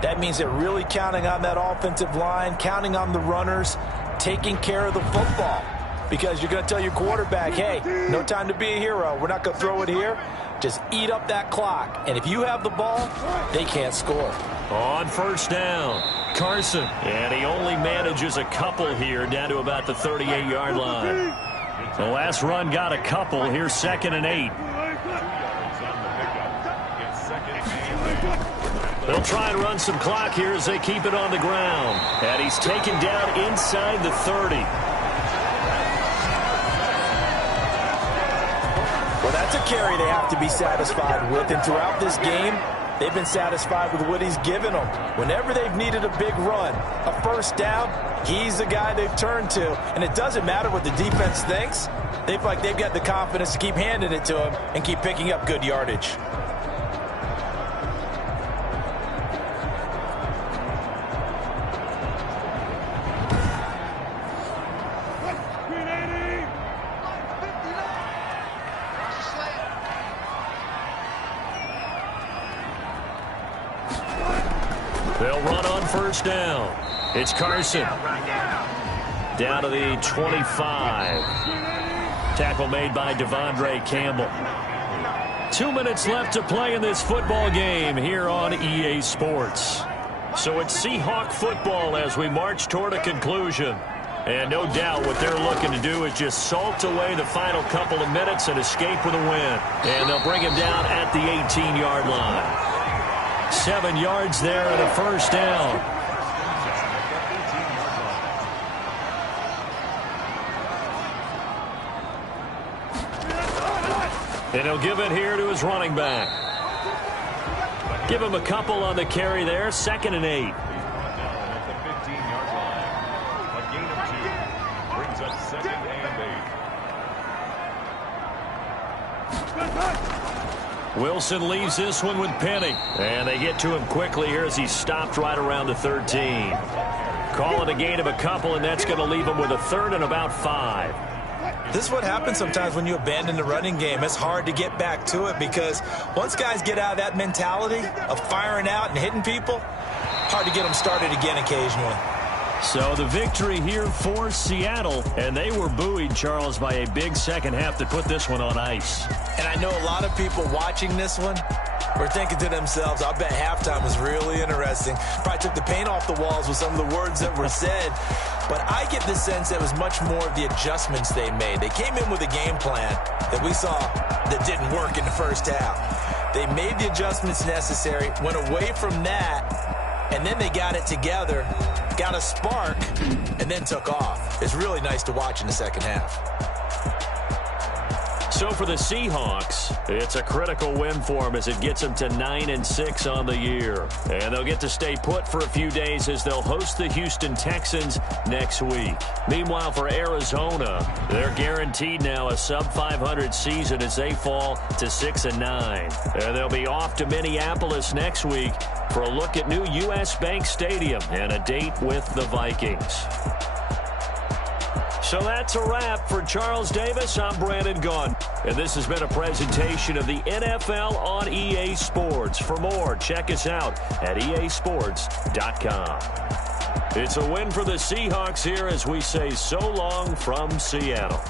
That means they're really counting on that offensive line, counting on the runners, taking care of the football. Because you're going to tell your quarterback, hey, no time to be a hero. We're not going to throw it here. Just eat up that clock. And if you have the ball, they can't score. On 1st down, Carson. And he only manages a couple here down to about the 38-yard line. The last run got a couple. Here's 2nd and 8. They'll try and run some clock here as they keep it on the ground. And he's taken down inside the 30. Well, that's a carry they have to be satisfied with. And throughout this game, they've been satisfied with what he's given them. Whenever they've needed a big run, a first down, he's the guy they've turned to. And it doesn't matter what the defense thinks. They feel like they've got the confidence to keep handing it to him and keep picking up good yardage. They'll run on 1st down. It's Carson. Down to the 25. Tackle made by Devondre Campbell. 2 minutes left to play in this football game here on EA Sports. So it's Seahawk football as we march toward a conclusion. And no doubt what they're looking to do is just salt away the final couple of minutes and escape with a win. And they'll bring him down at the 18-yard line. 7 yards there and a first down. And he'll give it here to his running back. Give him a couple on the carry there. 2nd and 8. Wilson leaves this one with Penny. And they get to him quickly here as he's stopped right around the 13. Call it a gain of a couple, and that's going to leave him with a 3rd and about 5. This is what happens sometimes when you abandon the running game. It's hard to get back to it because once guys get out of that mentality of firing out and hitting people, hard to get them started again occasionally. So the victory here for Seattle, and they were buoyed, Charles, by a big second half to put this one on ice. And I know a lot of people watching this one were thinking to themselves, I bet halftime was really interesting. Probably took the paint off the walls with some of the words that were said. But I get the sense that it was much more of the adjustments they made. They came in with a game plan that we saw that didn't work in the first half. They made the adjustments necessary, went away from that, and then they got it together, got a spark, and then took off. It's really nice to watch in the second half. So for the Seahawks, it's a critical win for them as it gets them to 9-6 on the year. And they'll get to stay put for a few days as they'll host the Houston Texans next week. Meanwhile, for Arizona, they're guaranteed now a sub-500 season as they fall to 6-9. And they'll be off to Minneapolis next week for a look at new U.S. Bank Stadium and a date with the Vikings. So that's a wrap for Charles Davis. I'm Brandon Gaudin. And this has been a presentation of the NFL on EA Sports. For more, check us out at easports.com. It's a win for the Seahawks here as we say so long from Seattle.